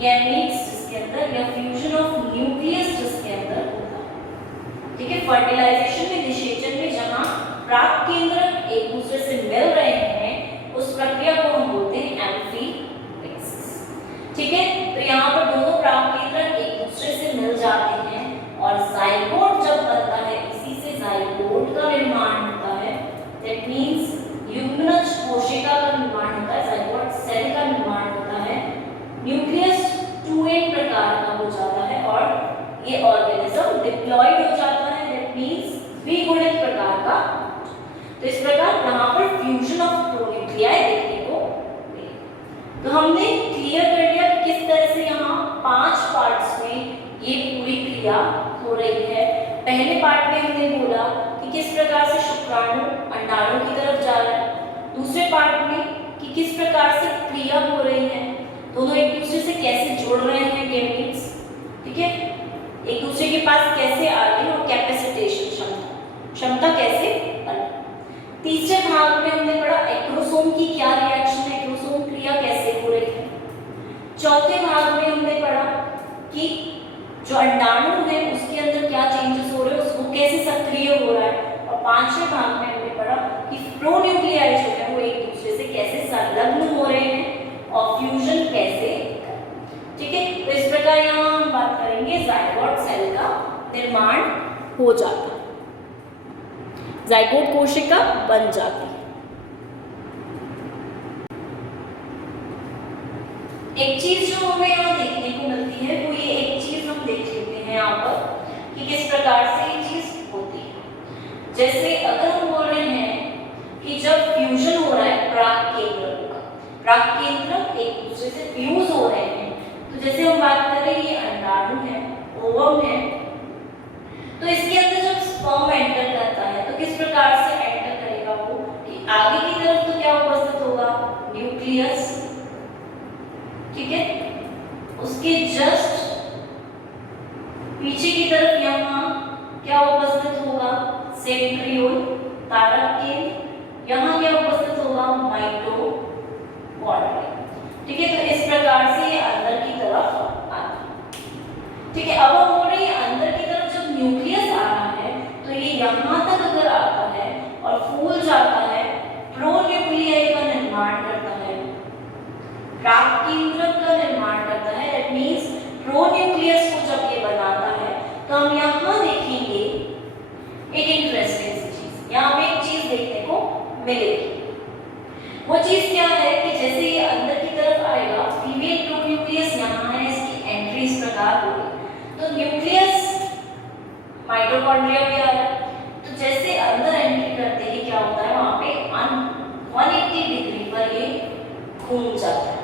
गैमीट्स जिसके अंदर, या फ्यूजन ऑफ न्यूक्लियस जिसके अंदर होता है, ठीक है। फर्टिलाइजेशन में, निषेचन में जहां प्राक केंद्रक एक दूसरे से मिल रहे हैं, उस प्रक्रिया को हम बोलते हैं एम्फीमिक्सिस, ठीक है। तो यहाँ पर दोनों प्राक केंद्रक एक दूसरे से मिल जाते हैं और जाइगोट जब बनता है, इसी से जाइगोट का निर्माण होता है, दैट मींस युग्मनज कोशिका का निर्माण होता है, जाइगोट सेल का निर्माण होता है, न्यूक्लियस 2n प्रकार का हो जाता है और ये ऑर्गेनिज्म डिप्लॉयड हो जाता है, दैट मींस द्विगुणित प्रकार का। तो इस प्रकार यहाँ पर फ्यूजन ऑफ प्रोन्यूक्लियाई देखने को मिले। तो हमने क्लियर कर लिया कि किस तरह से यहाँ 5 पार्ट्स में ये पूरी क्रिया हो रही है। पहले पार्ट में हमने बोला कि किस प्रकार से शुक्राणु अंडाणु की तरफ जा रहा है, दूसरे पार्ट में कि किस प्रकार से क्रिया हो रही है, दोनों एक दूसरे से कैसे जुड़ रहे हैं गैमीट्स, ठीक है, एक दूसरे के पास कैसे आ रही है, और कैपेसिटेशन क्षमता कैसे बनी। तीसरे भाग में हमने पढ़ा एक्रोसोम की क्या रिएक्शन है, एक्रोसोम क्रिया कैसे हो रही है। चौथे भाग में हमने पढ़ा कि जो अंडाणु है उसके अंदर क्या चेंजेस हो रहे हैं, उसको कैसे सक्रिय हो रहा है, और पांचवें भाग में हमने पढ़ा कि प्रोन्यूक्लियाई जो है वो एक दूसरे से कैसे संलग्न हो रहे हैं और फ्यूजन कैसे, ठीक है। तो इस प्रकार यहाँ हम बात करेंगे जाइगोट सेल का निर्माण हो जाता है, जाइगोट कोशिका बन जाती है। एक चीज जो हमें यहाँ देखने को मिलती है वो ये एक चीज हम देख लेते हैं यहाँ पर कि किस प्रकार से ये चीज होती है। जैसे अगर हम बोल रहे हैं कि जब फ्यूजन हो रहा है प्राक केंद्रक का, प्राक केंद्रक एक दूसरे से फ्यूज हो रहे हैं, तो जैसे हम बात करें ये अंडाणु है, ओवम है, तो इसके अंदर जब स्पर्म एंटर करता है तो किस प्रकार से एंटर करेगा वो, कि आगे की तरफ तो क्या उपस्थित होगा, न्यूक्लियस, ठीक है, उसके जस्ट पीछे की तरफ यहाँ क्या उपस्थित होगा, सेंट्रियोल तारक केंद्र, यहाँ क्या उपस्थित होगा, माइटोकॉन्ड्रिया, ठीक है। तो इस प्रकार से ये अंदर की तरफ आता है, ठीक है। अब हम बोल रहे हैं अंदर की तरफ जब न्यूक्लियस आ रहा है तो ये यहाँ तक अगर आता है और फूल जाता है, प्रोन्यूक्लियाई का निर्माण करता है, प्राक केंद्रक का निर्माण करता है, दैट मींस प्रोन्यूक्लियस को जब ये बनाता है तो हम यहाँ देखेंगे एक इंटरेस्टिंग चीज, यहाँ हमें एक चीज देखने को मिलेगी। वो चीज क्या है कि जैसे ये अंदर की तरफ आएगा, फीमेल प्रोन्यूक्लियस यहाँ है, इसकी एंट्री इस प्रकार होगी, तो न्यूक्लियस माइटोकॉन्ड्रिया भी आ रहा है, तो जैसे अंदर एंट्री करते ही क्या होता है, वहां पे 180 डिग्री पर ये घूम जाता है,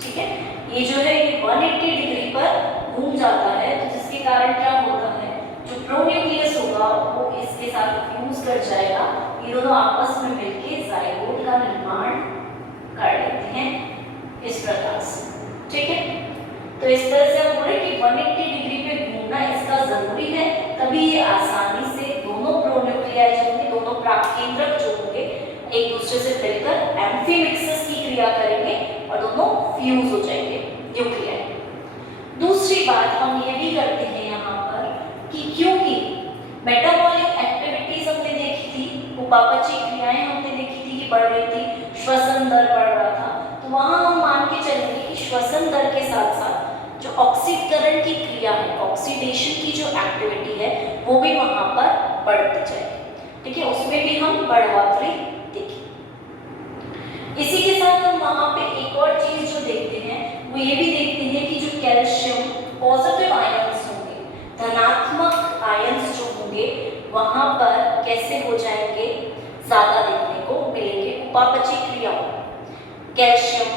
ठीक है। ये जो है ये 180 डिग्री पर घूम जाता है, तो जिसके कारण क्या होता है, जो प्रोन्यूक्लियस होगा वो इसके साथ फ्यूज कर जाएगा, ये दोनों आपस में मिलकर जाइगोट का निर्माण कर लेते हैं इस प्रकार से, ठीक है। तो इस तरह से हम बोले कि 180 डिग्री पे घूमना इसका जरूरी है, तभी ये आसानी से दोनों प्रोन्यूक्लियाई जो होंगे, दोनों प्राकेंद्रक जो होंगे एक दूसरे से मिलकर एम्फीमिक्सिस की क्रिया करेंगे और दोनों फ्यूज हो जाएंगे न्यूक्लियाई। दूसरी बात हम ये भी करते हैं यहाँ पर कि क्योंकि मेटाबॉलिक एक्टिविटीज हमने देखी थी, उपापचयी क्रियाएं हमने देखी थी कि बढ़ रही थी, श्वसन दर बढ़ रहा था, तो वहां हम मान के चलेंगे कि श्वसन दर के साथ साथ जो ऑक्सीकरण की क्रिया है, ऑक्सीडेशन की जो एक्टिविटी है वो भी वहां पर बढ़ती जाएगी। ठीक है, उसमें भी हम बढ़ोतरी देखें। इसी के साथ हम वहां पे एक और चीज जो देखते हैं वो ये भी देखते हैं कि जो कैल्शियम पॉजिटिव आयंस होंगे, धनात्मक आयंस जो होंगे वहां पर कैसे हो जाएंगे, ज्यादा देखने को मिलेंगे उपापचयी क्रियाओं। कैल्शियम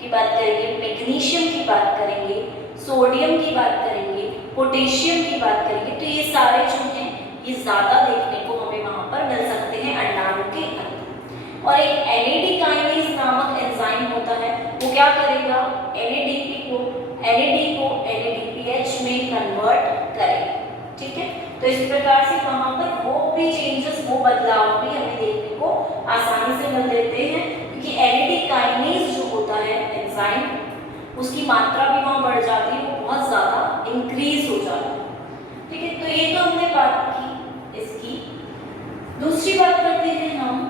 की बात करेंगे, मैग्नीशियम की बात करेंगे, सोडियम की बात करेंगे, पोटेशियम की बात करेंगे, तो ये सारे जो हैं ये ज्यादा देखने को हमें वहां पर मिल सकते हैं अंडाणु के अंदर। और एक NAD काइनेज नामक एंजाइम होता है, वो क्या करेगा, NADP को NADPH में कन्वर्ट करेगा। ठीक है, तो इस प्रकार से वहां पर वो भी चेंजेस, वो बदलाव भी हमें देखने को आसानी से मिल देते हैं, क्योंकि NAD काइनेज जो होता है एंजाइम, उसकी मात्रा भी वहां बढ़ जाती है, वो बहुत ज्यादा इंक्रीज हो जाती है। ठीक है, तो ये तो हमने बात की इसकी। दूसरी बात करते हैं हम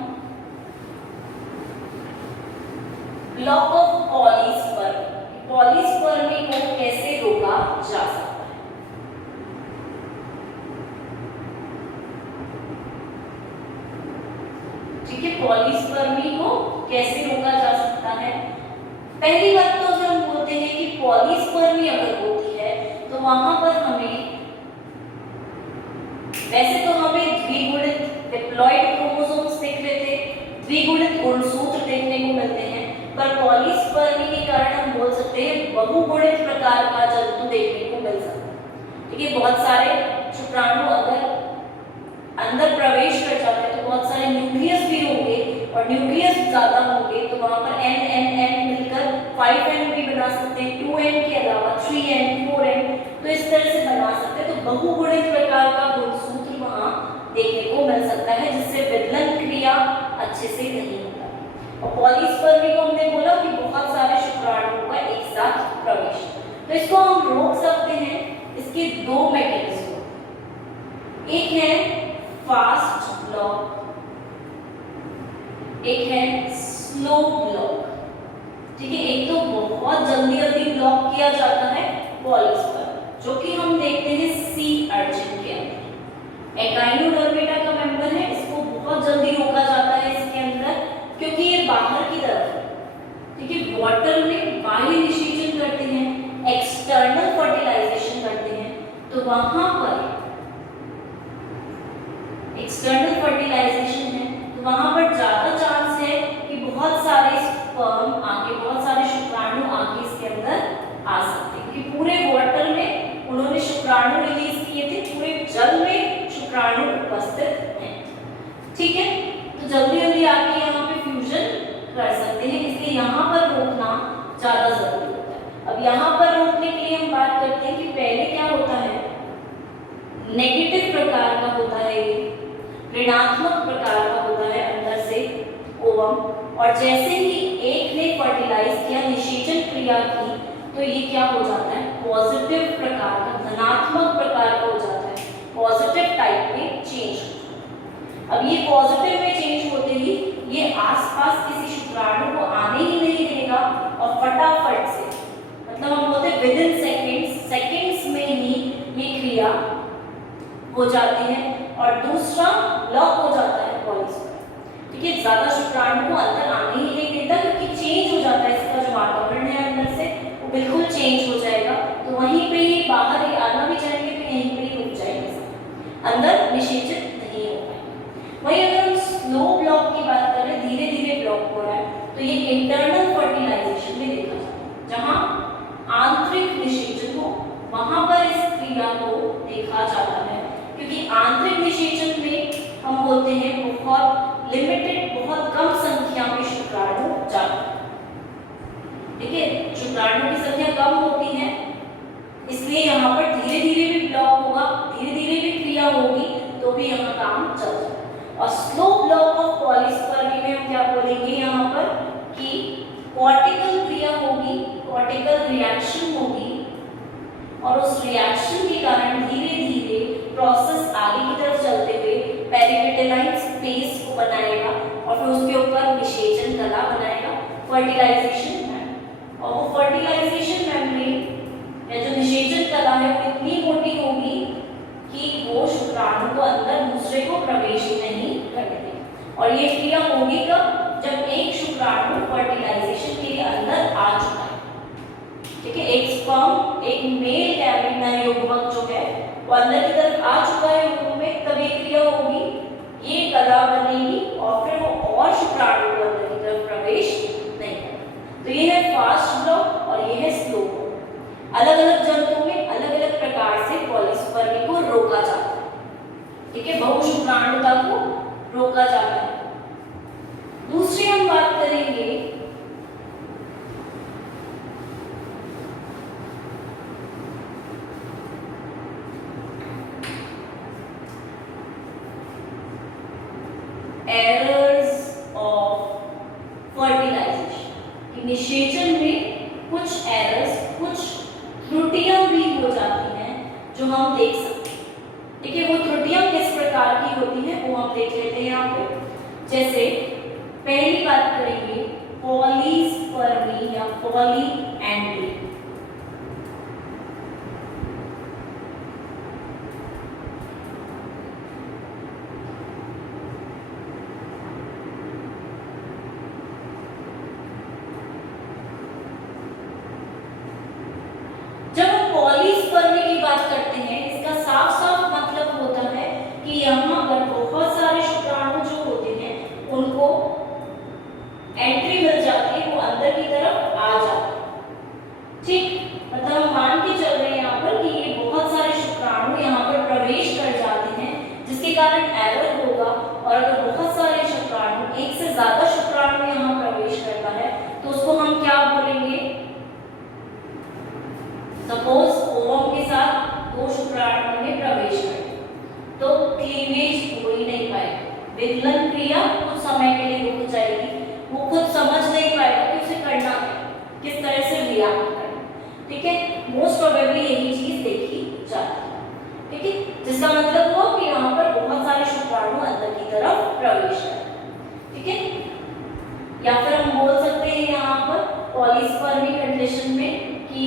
ब्लॉक ऑफ पॉलीस्पर्मी। पॉलीस्पर्मी को कैसे रोका जा सकता है। ठीक है, पॉलीस्पर्मी को कैसे रोका जा सकता है। पहली बात तो अगर हम बोलते हैं कि पॉलीस्पर्मी अगर होती है तो वहां पर हमें, वैसे तो हमें द्विगुणित डिप्लॉइड क्रोमोसोम्स दिख रहे थे, द्विगुणित गुणसूत्र देखने को मिलते हैं, पर पॉलीस्पर्मी के कारण हम बोल सकते हैं बहुगुणित प्रकार का जंतु देखने को मिल सकता है। ठीक है, बहुत सारे शुक्राणु अगर अंदर प्रवेश कर जाते हैं तो बहुत सारे न्यूक्लियस भी होंगे, और न्यूक्लियस ज्यादा होंगे तो वहां पर N मिलकर 5N भी बना सकते हैं, 2N के अलावा 3N 4N, तो इस तरह से बना सकते हैं। तो बहुगुणित प्रकार का गुणसूत्र वहां देखने को मिल सकता है, जिससे विदलन क्रिया अच्छे से नहीं होता। और पॉलीस्पर्मी को हमने बोला कि बहुत सारे शुक्राणुओं का एक साथ प्रवेश, तो इसको हम रोक सकते हैं। इसके दो मैकेनिज्म, एक है फास्ट ब्लॉक, एक है स्लो ब्लॉक। ठीक है, एक तो बहुत जल्दी जल्दी ब्लॉक किया जाता है पॉलीस्पर्मी, जो कि हम देखते हैं सी अर्चिन के अंदर। एकाइनोडर्मेटा का मेंबर है, इसको बहुत जल्दी रोका जाता है इसके अंदर, क्योंकि ये बाहर की तरफ है। ठीक है, वाटर में बाह्य निषेचन करते हैं, एक्सटर्नल फर्टिलाइजेशन करते हैं, तो वहां पर एक्सटर्नल फर्टिलाइजेशन है, तो वहां पर ज्यादा चांस है कि बहुत सारे स्पर्म आके, बहुत सारे शुक्राणु आके इसके अंदर आ सकते हैं, कि पूरे वाटर में उन्होंने शुक्राणु रिलीज किए थे, पूरे जल में शुक्राणु उपस्थित हैं। ठीक है, तो जल्दी जल्दी आके यहाँ पे फ्यूजन कर सकते हैं, इसलिए यहाँ पर रोकना ज्यादा जरूरी होता है। अब यहाँ पर रोकने के लिए हम बात करते हैं कि पहले क्या होता है, नेगेटिव प्रकार का होता है, ये ऋणात्मक प्रकार का होता है अंदर से ओवम, और जैसे ही एक ने फर्टिलाइज किया, निषेचन क्रिया की, तो ये क्या हो जाता है, पॉजिटिव प्रकार का, धनात्मक प्रकार का हो जाता है, पॉजिटिव टाइप में चेंज। अब ये पॉजिटिव में चेंज होते ही ये आसपास किसी शुक्राणु को आने ही नहीं देगा, और फटाफट से, मतलब हम बोलते हैं विद इन सेकेंड्स में ही ये क्रिया हो जाती है, और दूसरा ब्लॉक हो जाता है पॉलीस्पर्मी। ठीक है, ज्यादा शुक्राणु को अंदर आने ही नहीं देता, क्योंकि चेंज हो जाता है, इसका जो वातावरण है अंदर से वो बिल्कुल चेंज हो जाएगा, तो वहीं पे ही बाहर ही आना भी चाहेंगे तो यहीं पे ही रुक जाएंगे, अंदर निषेचित नहीं हो पाएंगे। वहीं अगर हम स्लो ब्लॉक की बात करें, धीरे धीरे ब्लॉक हो रहा है, तो ये इंटरनल फर्टिलाइजेशन में देखा जाता है, जहाँ आंतरिक निषेचन हो वहां पर इस क्रिया को देखा जाता है, क्योंकि आंतरिक निषेचन में हम बोलते हैं बहुत लिमिटेड, बहुत कम संख्या में शुक्राणु जाते हैं। ठीक है, शुक्राणु की संख्या कम होती है, ये यहाँ पर धीरे धीरे भी ब्लॉक होगा, धीरे धीरे भी क्रिया होगी तो भी यहाँ काम चल जाए। और स्लो ब्लॉक ऑफ पॉलीस्पर्मी में हम क्या बोलेंगे यहाँ पर कि कॉर्टिकल क्रिया होगी, कॉर्टिकल रिएक्शन होगी और उस रिएक्शन के कारण धीरे धीरे प्रोसेस आगे की तरफ चलते हुए पेरिविटेलाइन स्पेस को बनाएगा और फिर उसके ऊपर निषेचन कला बनाएगा, फर्टिलाइजेशन। और वो फर्टिलाइजेशन मेम्ब्रेन या जो निषेचन कला है वो इतनी मोटी होगी कि वो शुक्राणु को अंदर दूसरे को प्रवेश नहीं करने देगी। और ये क्रिया होगी कब? जब एक शुक्राणु फर्टिलाइजेशन के लिए अंदर आ चुका है, ठीक है, एक स्पर्म, एक मेल गैमेट युग्मक जो है वो अंदर की तरफ आ चुका है युग्म में, तब ये क्रिया होगी, ये कला बनेगी और फिर वो और शुक्राणु को अंदर की तरफ प्रवेश नहीं करेगा। तो ये है फास्ट ब्लॉक और ये है स्लो ब्लॉक। अलग अलग जंतुओं में अलग अलग प्रकार से पॉलीस्पर्मी को रोका जाता है, ठीक है, बहुशुक्राणुता को रोका जाता है। दूसरी हम बात करेंगे एरर्स ऑफ फर्टिलाइजेशन, कि निषेचन में कुछ एरर्स, कुछ त्रुटियां भी हो जाती हैं जो हम देख सकते हैं, ठीक है। वो त्रुटियां किस प्रकार की होती हैं वो हम देख लेते हैं यहाँ पे। जैसे पहली बात करेंगे पॉलीस्पर्मी या पॉलीएंड्री। जब हम पॉलीस्पर्मी की बात करते हैं इसका साफ साफ मतलब होता है कि यहाँ पर बहुत सारे शुक्राणु जो होते हैं उनको एंट्री मिल जाती है, वो अंदर की तरफ आ जाते हैं, ठीक। मतलब हम मान के चल रहे हैं यहाँ पर कि ये बहुत सारे शुक्राणु यहाँ पर प्रवेश कर जाते हैं जिसके कारण एरर होगा। और अगर बहुत सारे शुक्राणु, एक से ज्यादा शुक्राणु यहाँ प्रवेश करता है तो उसको हम क्या बोलेंगे? सपोज ओवम के साथ दो शुक्राणुओं ने प्रवेश कर तो क्लीवेज हो ही नहीं पाएगा, विघलन क्रिया कुछ समय के लिए रुक जाएगी, वो खुद समझ नहीं पाएगा कि उसे करना है, किस तरह से रिएक्ट करना, ठीक है। मोस्ट प्रोबेबली यही चीज देखी जाती है, ठीक है, जिसका मतलब हुआ कि यहाँ पर बहुत सारे शुक्राणु अंदर की तरफ प्रवेश कर, ठीक है। या फिर हम बोल सकते हैं यहाँ पर पॉलीस्पर्मी कंडीशन में कि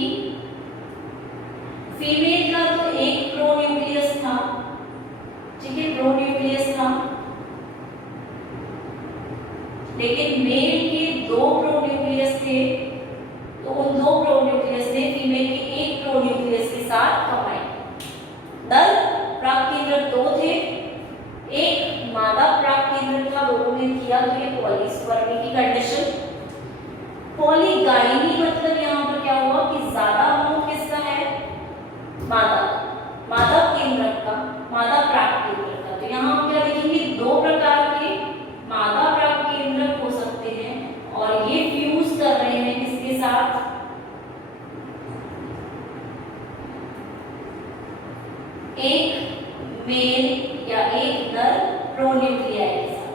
फीमेल का तो एक प्रोन्यूक्लियस था, ठीक है, प्रोन्यूक्लियस था, लेकिन मेल के दो प्रोन्यूक्लियस थे, तो उन दो प्रोन्यूक्लियस ने फीमेल के एक प्रोन्यूक्लियस के साथ कंबाइन। नर प्राककेंद्रक दो थे, एक मादा प्राककेंद्रक था, दोनों ने किया, तो ये पॉलीस्पर्मी की कंडीशन। पॉलीगाइनी मतलब यहाँ पर क्या हुआ कि ज्यादा अमाउंट किसका है? मादा केंद्रक का, मादा प्राककेंद्रक का। तो यहाँ हम क्या देखेंगे? दो प्रकार के मादा प्राककेंद्रक हो सकते हैं और ये फ्यूज कर रहे हैं किसके साथ? एक मेल या एक नर प्रोन्यूक्लियाई के साथ,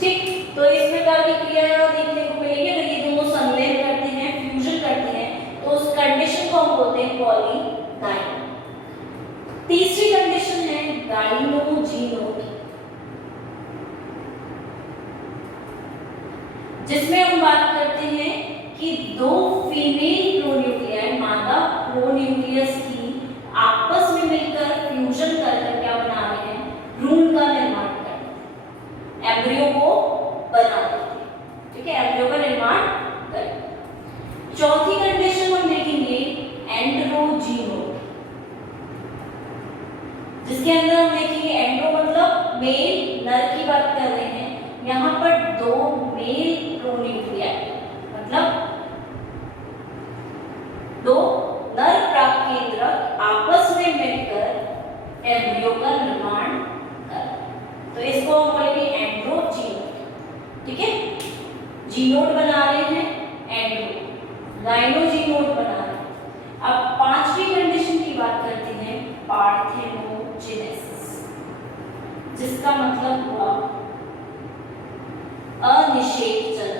ठीक। तो इस प्रकार की क्रिया यहाँ देखने को मिलेगी। अगर ये दोनों संलयन करते हैं, फ्यूजन करते हैं, तो उस कंडीशन को हम बोलते हैं पॉलीगाइन। तीसरी कंडीशन है गाइनोजीनोट, जिसमें हम बात करते हैं कि दो फीमेल प्रोन्यूक्लियाई, मादा प्रोन्यूक्लियस की आपस में मिलकर फ्यूजन करके क्या बना रहे हैं? भ्रूण का निर्माण कर रहे हैं, एम्ब्रियो को बना रहे हैं, ठीक है, एम्ब्रियो का निर्माण कर रहे हैं। चौथी कंडीशन हम देखेंगे एंड्रोजीनोट, जिसके अंदर हम देखेंगे एंड्रो मतलब मेल, नर की बात कर रहे हैं। यहाँ पर दो मेल प्रोन्यूक्लियाई मतलब दो नर प्राककेंद्रक आपस में मिलकर एम्ब्रियो का निर्माण कर, तो इसको हम बोलेंगे एंड्रोजीनोट, ठीक है। जीनोट बना रहे हैं एंड्रो, गाइनोजीनोट जिसका मतलब हुआ अनिषेचन।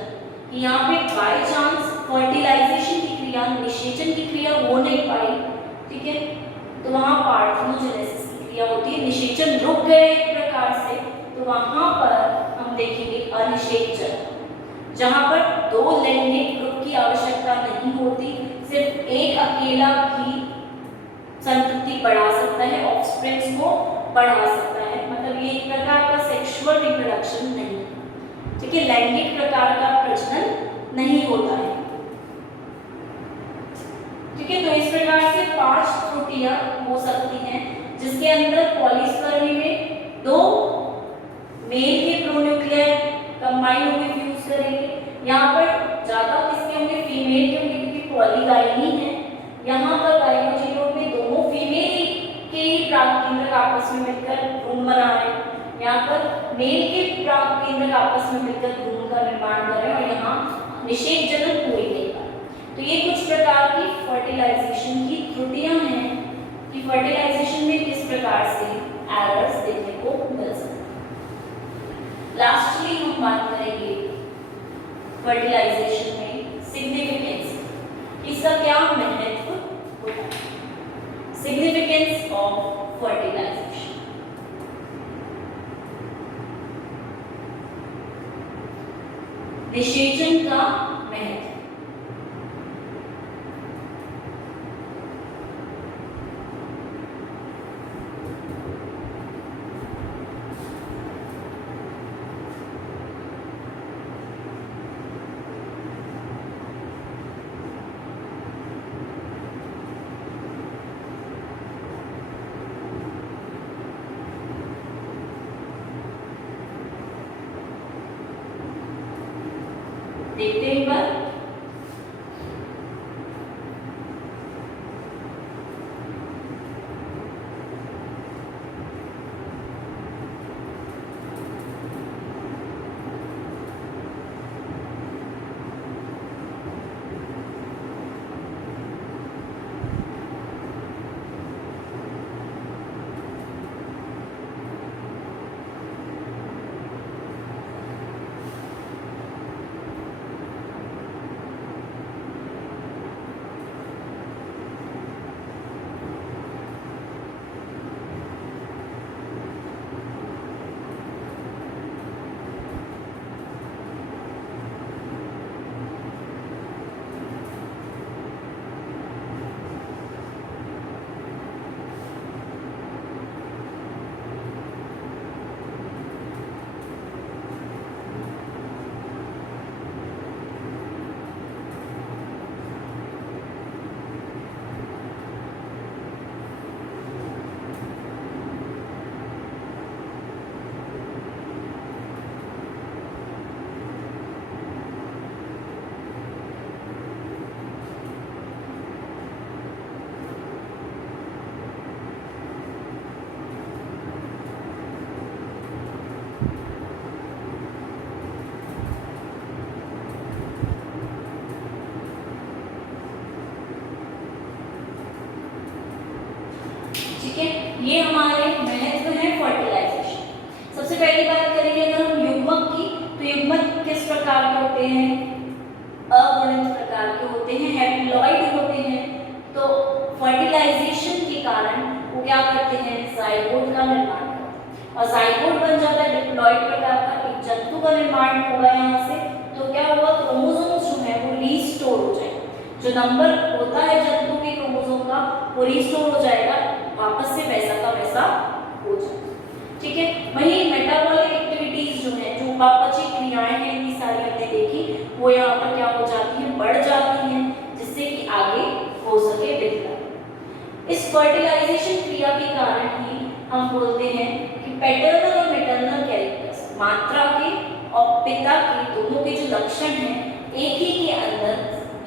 यहाँ पे बाय चांस फर्टिलाइजेशन की क्रिया, निषेचन की क्रिया हो नहीं पाई, ठीक है, तो वहाँ पार्थेनोजेनेसिस की क्रिया होती है, निषेचन रुक गए एक प्रकार से, तो वहाँ पर हम देखेंगे अनिषेचन, जहाँ पर दो लैंगिक ग्रुप की आवश्यकता नहीं होती, सिर्फ एक अकेला भी संतति बढ़ा सकता है, ऑफस्प्रिंग्स को बढ़ा सकता है, मतलब ये एक प्रकार का सेक्सुअल रिप्रोडक्शन नहीं है, ठीक है, लैंगिक प्रकार का प्रजनन नहीं होता है, ठीक है। तो इस प्रकार से 5 त्रुटियां हो सकती हैं, जिसके अंदर पॉलीस्पर्मी में 2 मेल के प्रोन्यूक्लियर कंबाइन होकर फ्यूज करेंगे, यहाँ पर ज्यादा किसके होंगे, फीमेल के होंगे, क्योंकि पॉलीगाइनी है। यहाँ पर गाइनोजिनियोड में दोनों फीमेल के ही प्राकेंद्रक आपस में मिलकर भ्रूण बना रहे हैं, यहाँ पर मेल के प्राकेंद्रक आपस में मिलकर भ्रूण का निर्माण कर रहे हैं, और यहाँ निषेक जनन पूरी नहीं पा रहे। तो ये कुछ प्रकार की फर्टिलाइजेशन की त्रुटियां हैं कि फर्टिलाइजेशन में किस प्रकार से एरर्स देखने को मिल सकते हैं। लास्टली हम बात करेंगे फर्टिलाइजेशन में सिग्निफिकेंस, इसका क्या महत्व होता है, सिग्निफिकेंस ऑफ फर्टिलाइजेशन। निषेचन का महत्व, देखते हैं एक बार। ये हमारे महत्व है फर्टिलाइजेशन। सबसे पहली बात करेंगे अगर हम युग्मक की, तो युग्मक किस प्रकार के होते हैं, अगुणित प्रकार के होते हैं, हैप्लॉइड होते हैं। तो फर्टिलाइजेशन के कारण वो क्या करते हैं, जाइगोट का निर्माण करते हैं, और जाइगोट बन जाता है डिप्लॉइड प्रकार का, एक जंतु का निर्माण होगा यहाँ से। तो क्या होगा, क्रोमोसोम्स जो है वो रीस्टोर हो जाएगा, जो नंबर होता है जंतु के क्रोमोसोम का वो रीस्टोर हो जाएगा, वापस से वैसा का वैसा हो जाएगा, ठीक है। वहीं मेटाबॉलिक एक्टिविटीज जो है, जो उपापचय क्रियाएं हैं, इतनी सारी हमने देखी, वो यहाँ पर क्या हो जाती है, बढ़ जाती हैं, जिससे कि आगे हो सके विकास। इस फर्टिलाइजेशन क्रिया के कारण ही हम बोलते हैं कि पैटर्नल और मैटरनल कैरेक्टर्स, मात्रा के और पिता के दोनों के जो लक्षण हैं एक ही के अंदर,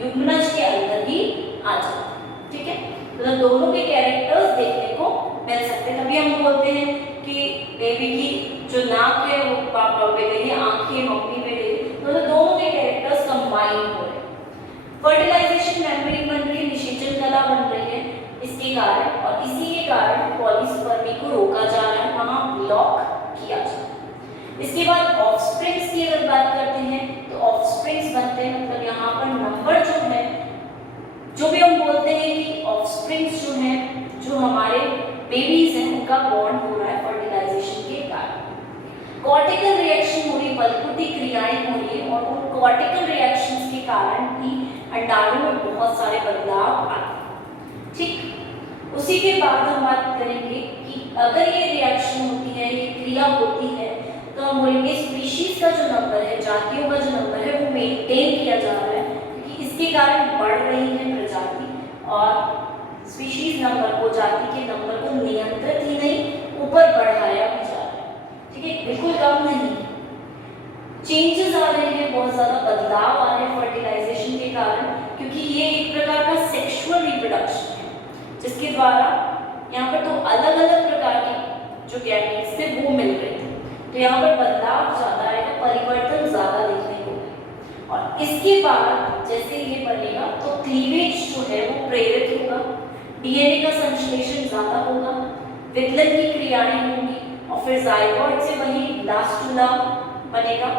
युग्मनज के अंदर ही आ जाते हैं, ठीक है। मतलब दोनों के कैरेक्टर्स देखने को मिल सकते हैं, तभी हम बोलते हैं कि बेबी की जो नाक है वो पापा पे गई है, आंखें मम्मी पे गई, तो दोनों के कैरेक्टर्स कंबाइन हो रहे हैं। फर्टिलाइजेशन मेम्ब्रेन बन रही है, निषेचन कला बन रही है इसके कारण, और इसी के कारण पॉलीस्पर्मी को रोका जा रहा है, वहां ब्लॉक किया जा रहा है। इसके बाद ऑफस्प्रिंग्स की अगर बात करते हैं तो ऑफस्प्रिंग्स बनते हैं, मतलब यहाँ पर नंबर जो है, जो भी हम बोलते हैं कि ऑफस्प्रिंग्स जो हैं, जो हमारे बेबीज हैं, उनका बॉर्न हो रहा है फर्टिलाइजेशन के कारण। कॉर्टिकल रिएक्शन हो रही है, बलकुटी क्रियाएं हो रही है, और उन कॉर्टिकल रिएक्शंस के कारण ही अंडाणु में बहुत सारे बदलाव आते हैं। ठीक, उसी के बाद हम बात करेंगे कि अगर ये रिएक्शन होती है, ये क्रिया होती है, तो हम बोलेंगे स्पीशीज का जो नंबर है, जातियों का जो नंबर है, वो मेंटेन किया जा रहा है, क्योंकि इसके कारण बढ़ रही है प्रजाति, और स्पीशीज नंबर को, जाति के नंबर को नियंत्रित ही नहीं, ऊपर बढ़ाया भी जा रहा है। ठीक है, बिल्कुल कम नहीं, चेंजेस आ रहे हैं, बहुत ज्यादा बदलाव आ रहे हैं फर्टिलाइजेशन के कारण, क्योंकि ये एक प्रकार का सेक्सुअल रिप्रोडक्शन है, जिसके द्वारा यहाँ पर तो अलग अलग प्रकार के जो गैमेट्स थे वो मिल रहे थे, तो यहाँ पर बदलाव ज्यादा आएगा, परिवर्तन ज्यादा देखने को मिलेगा। और इसके बाद जैसे ये बनेगा तो क्लीवेज जो है वो प्रेरित होगा, डीएनए का संश्लेषण ज्यादा होगा, विकलन की क्रियाएं होंगी, और फिर जाइगोट से वही ब्लास्टुला बनेगा,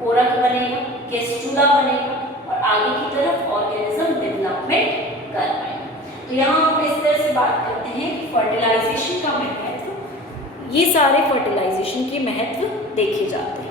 कोरक बनेगा, गेस्टुला बनेगा, और आगे की तरफ ऑर्गेनिज्म डेवलपमेंट कर पाएगा। तो यहाँ हम इस तरह से बात करते हैं कि फर्टिलाइजेशन का महत्व, ये सारे फर्टिलाइजेशन के महत्व देखे जाते हैं।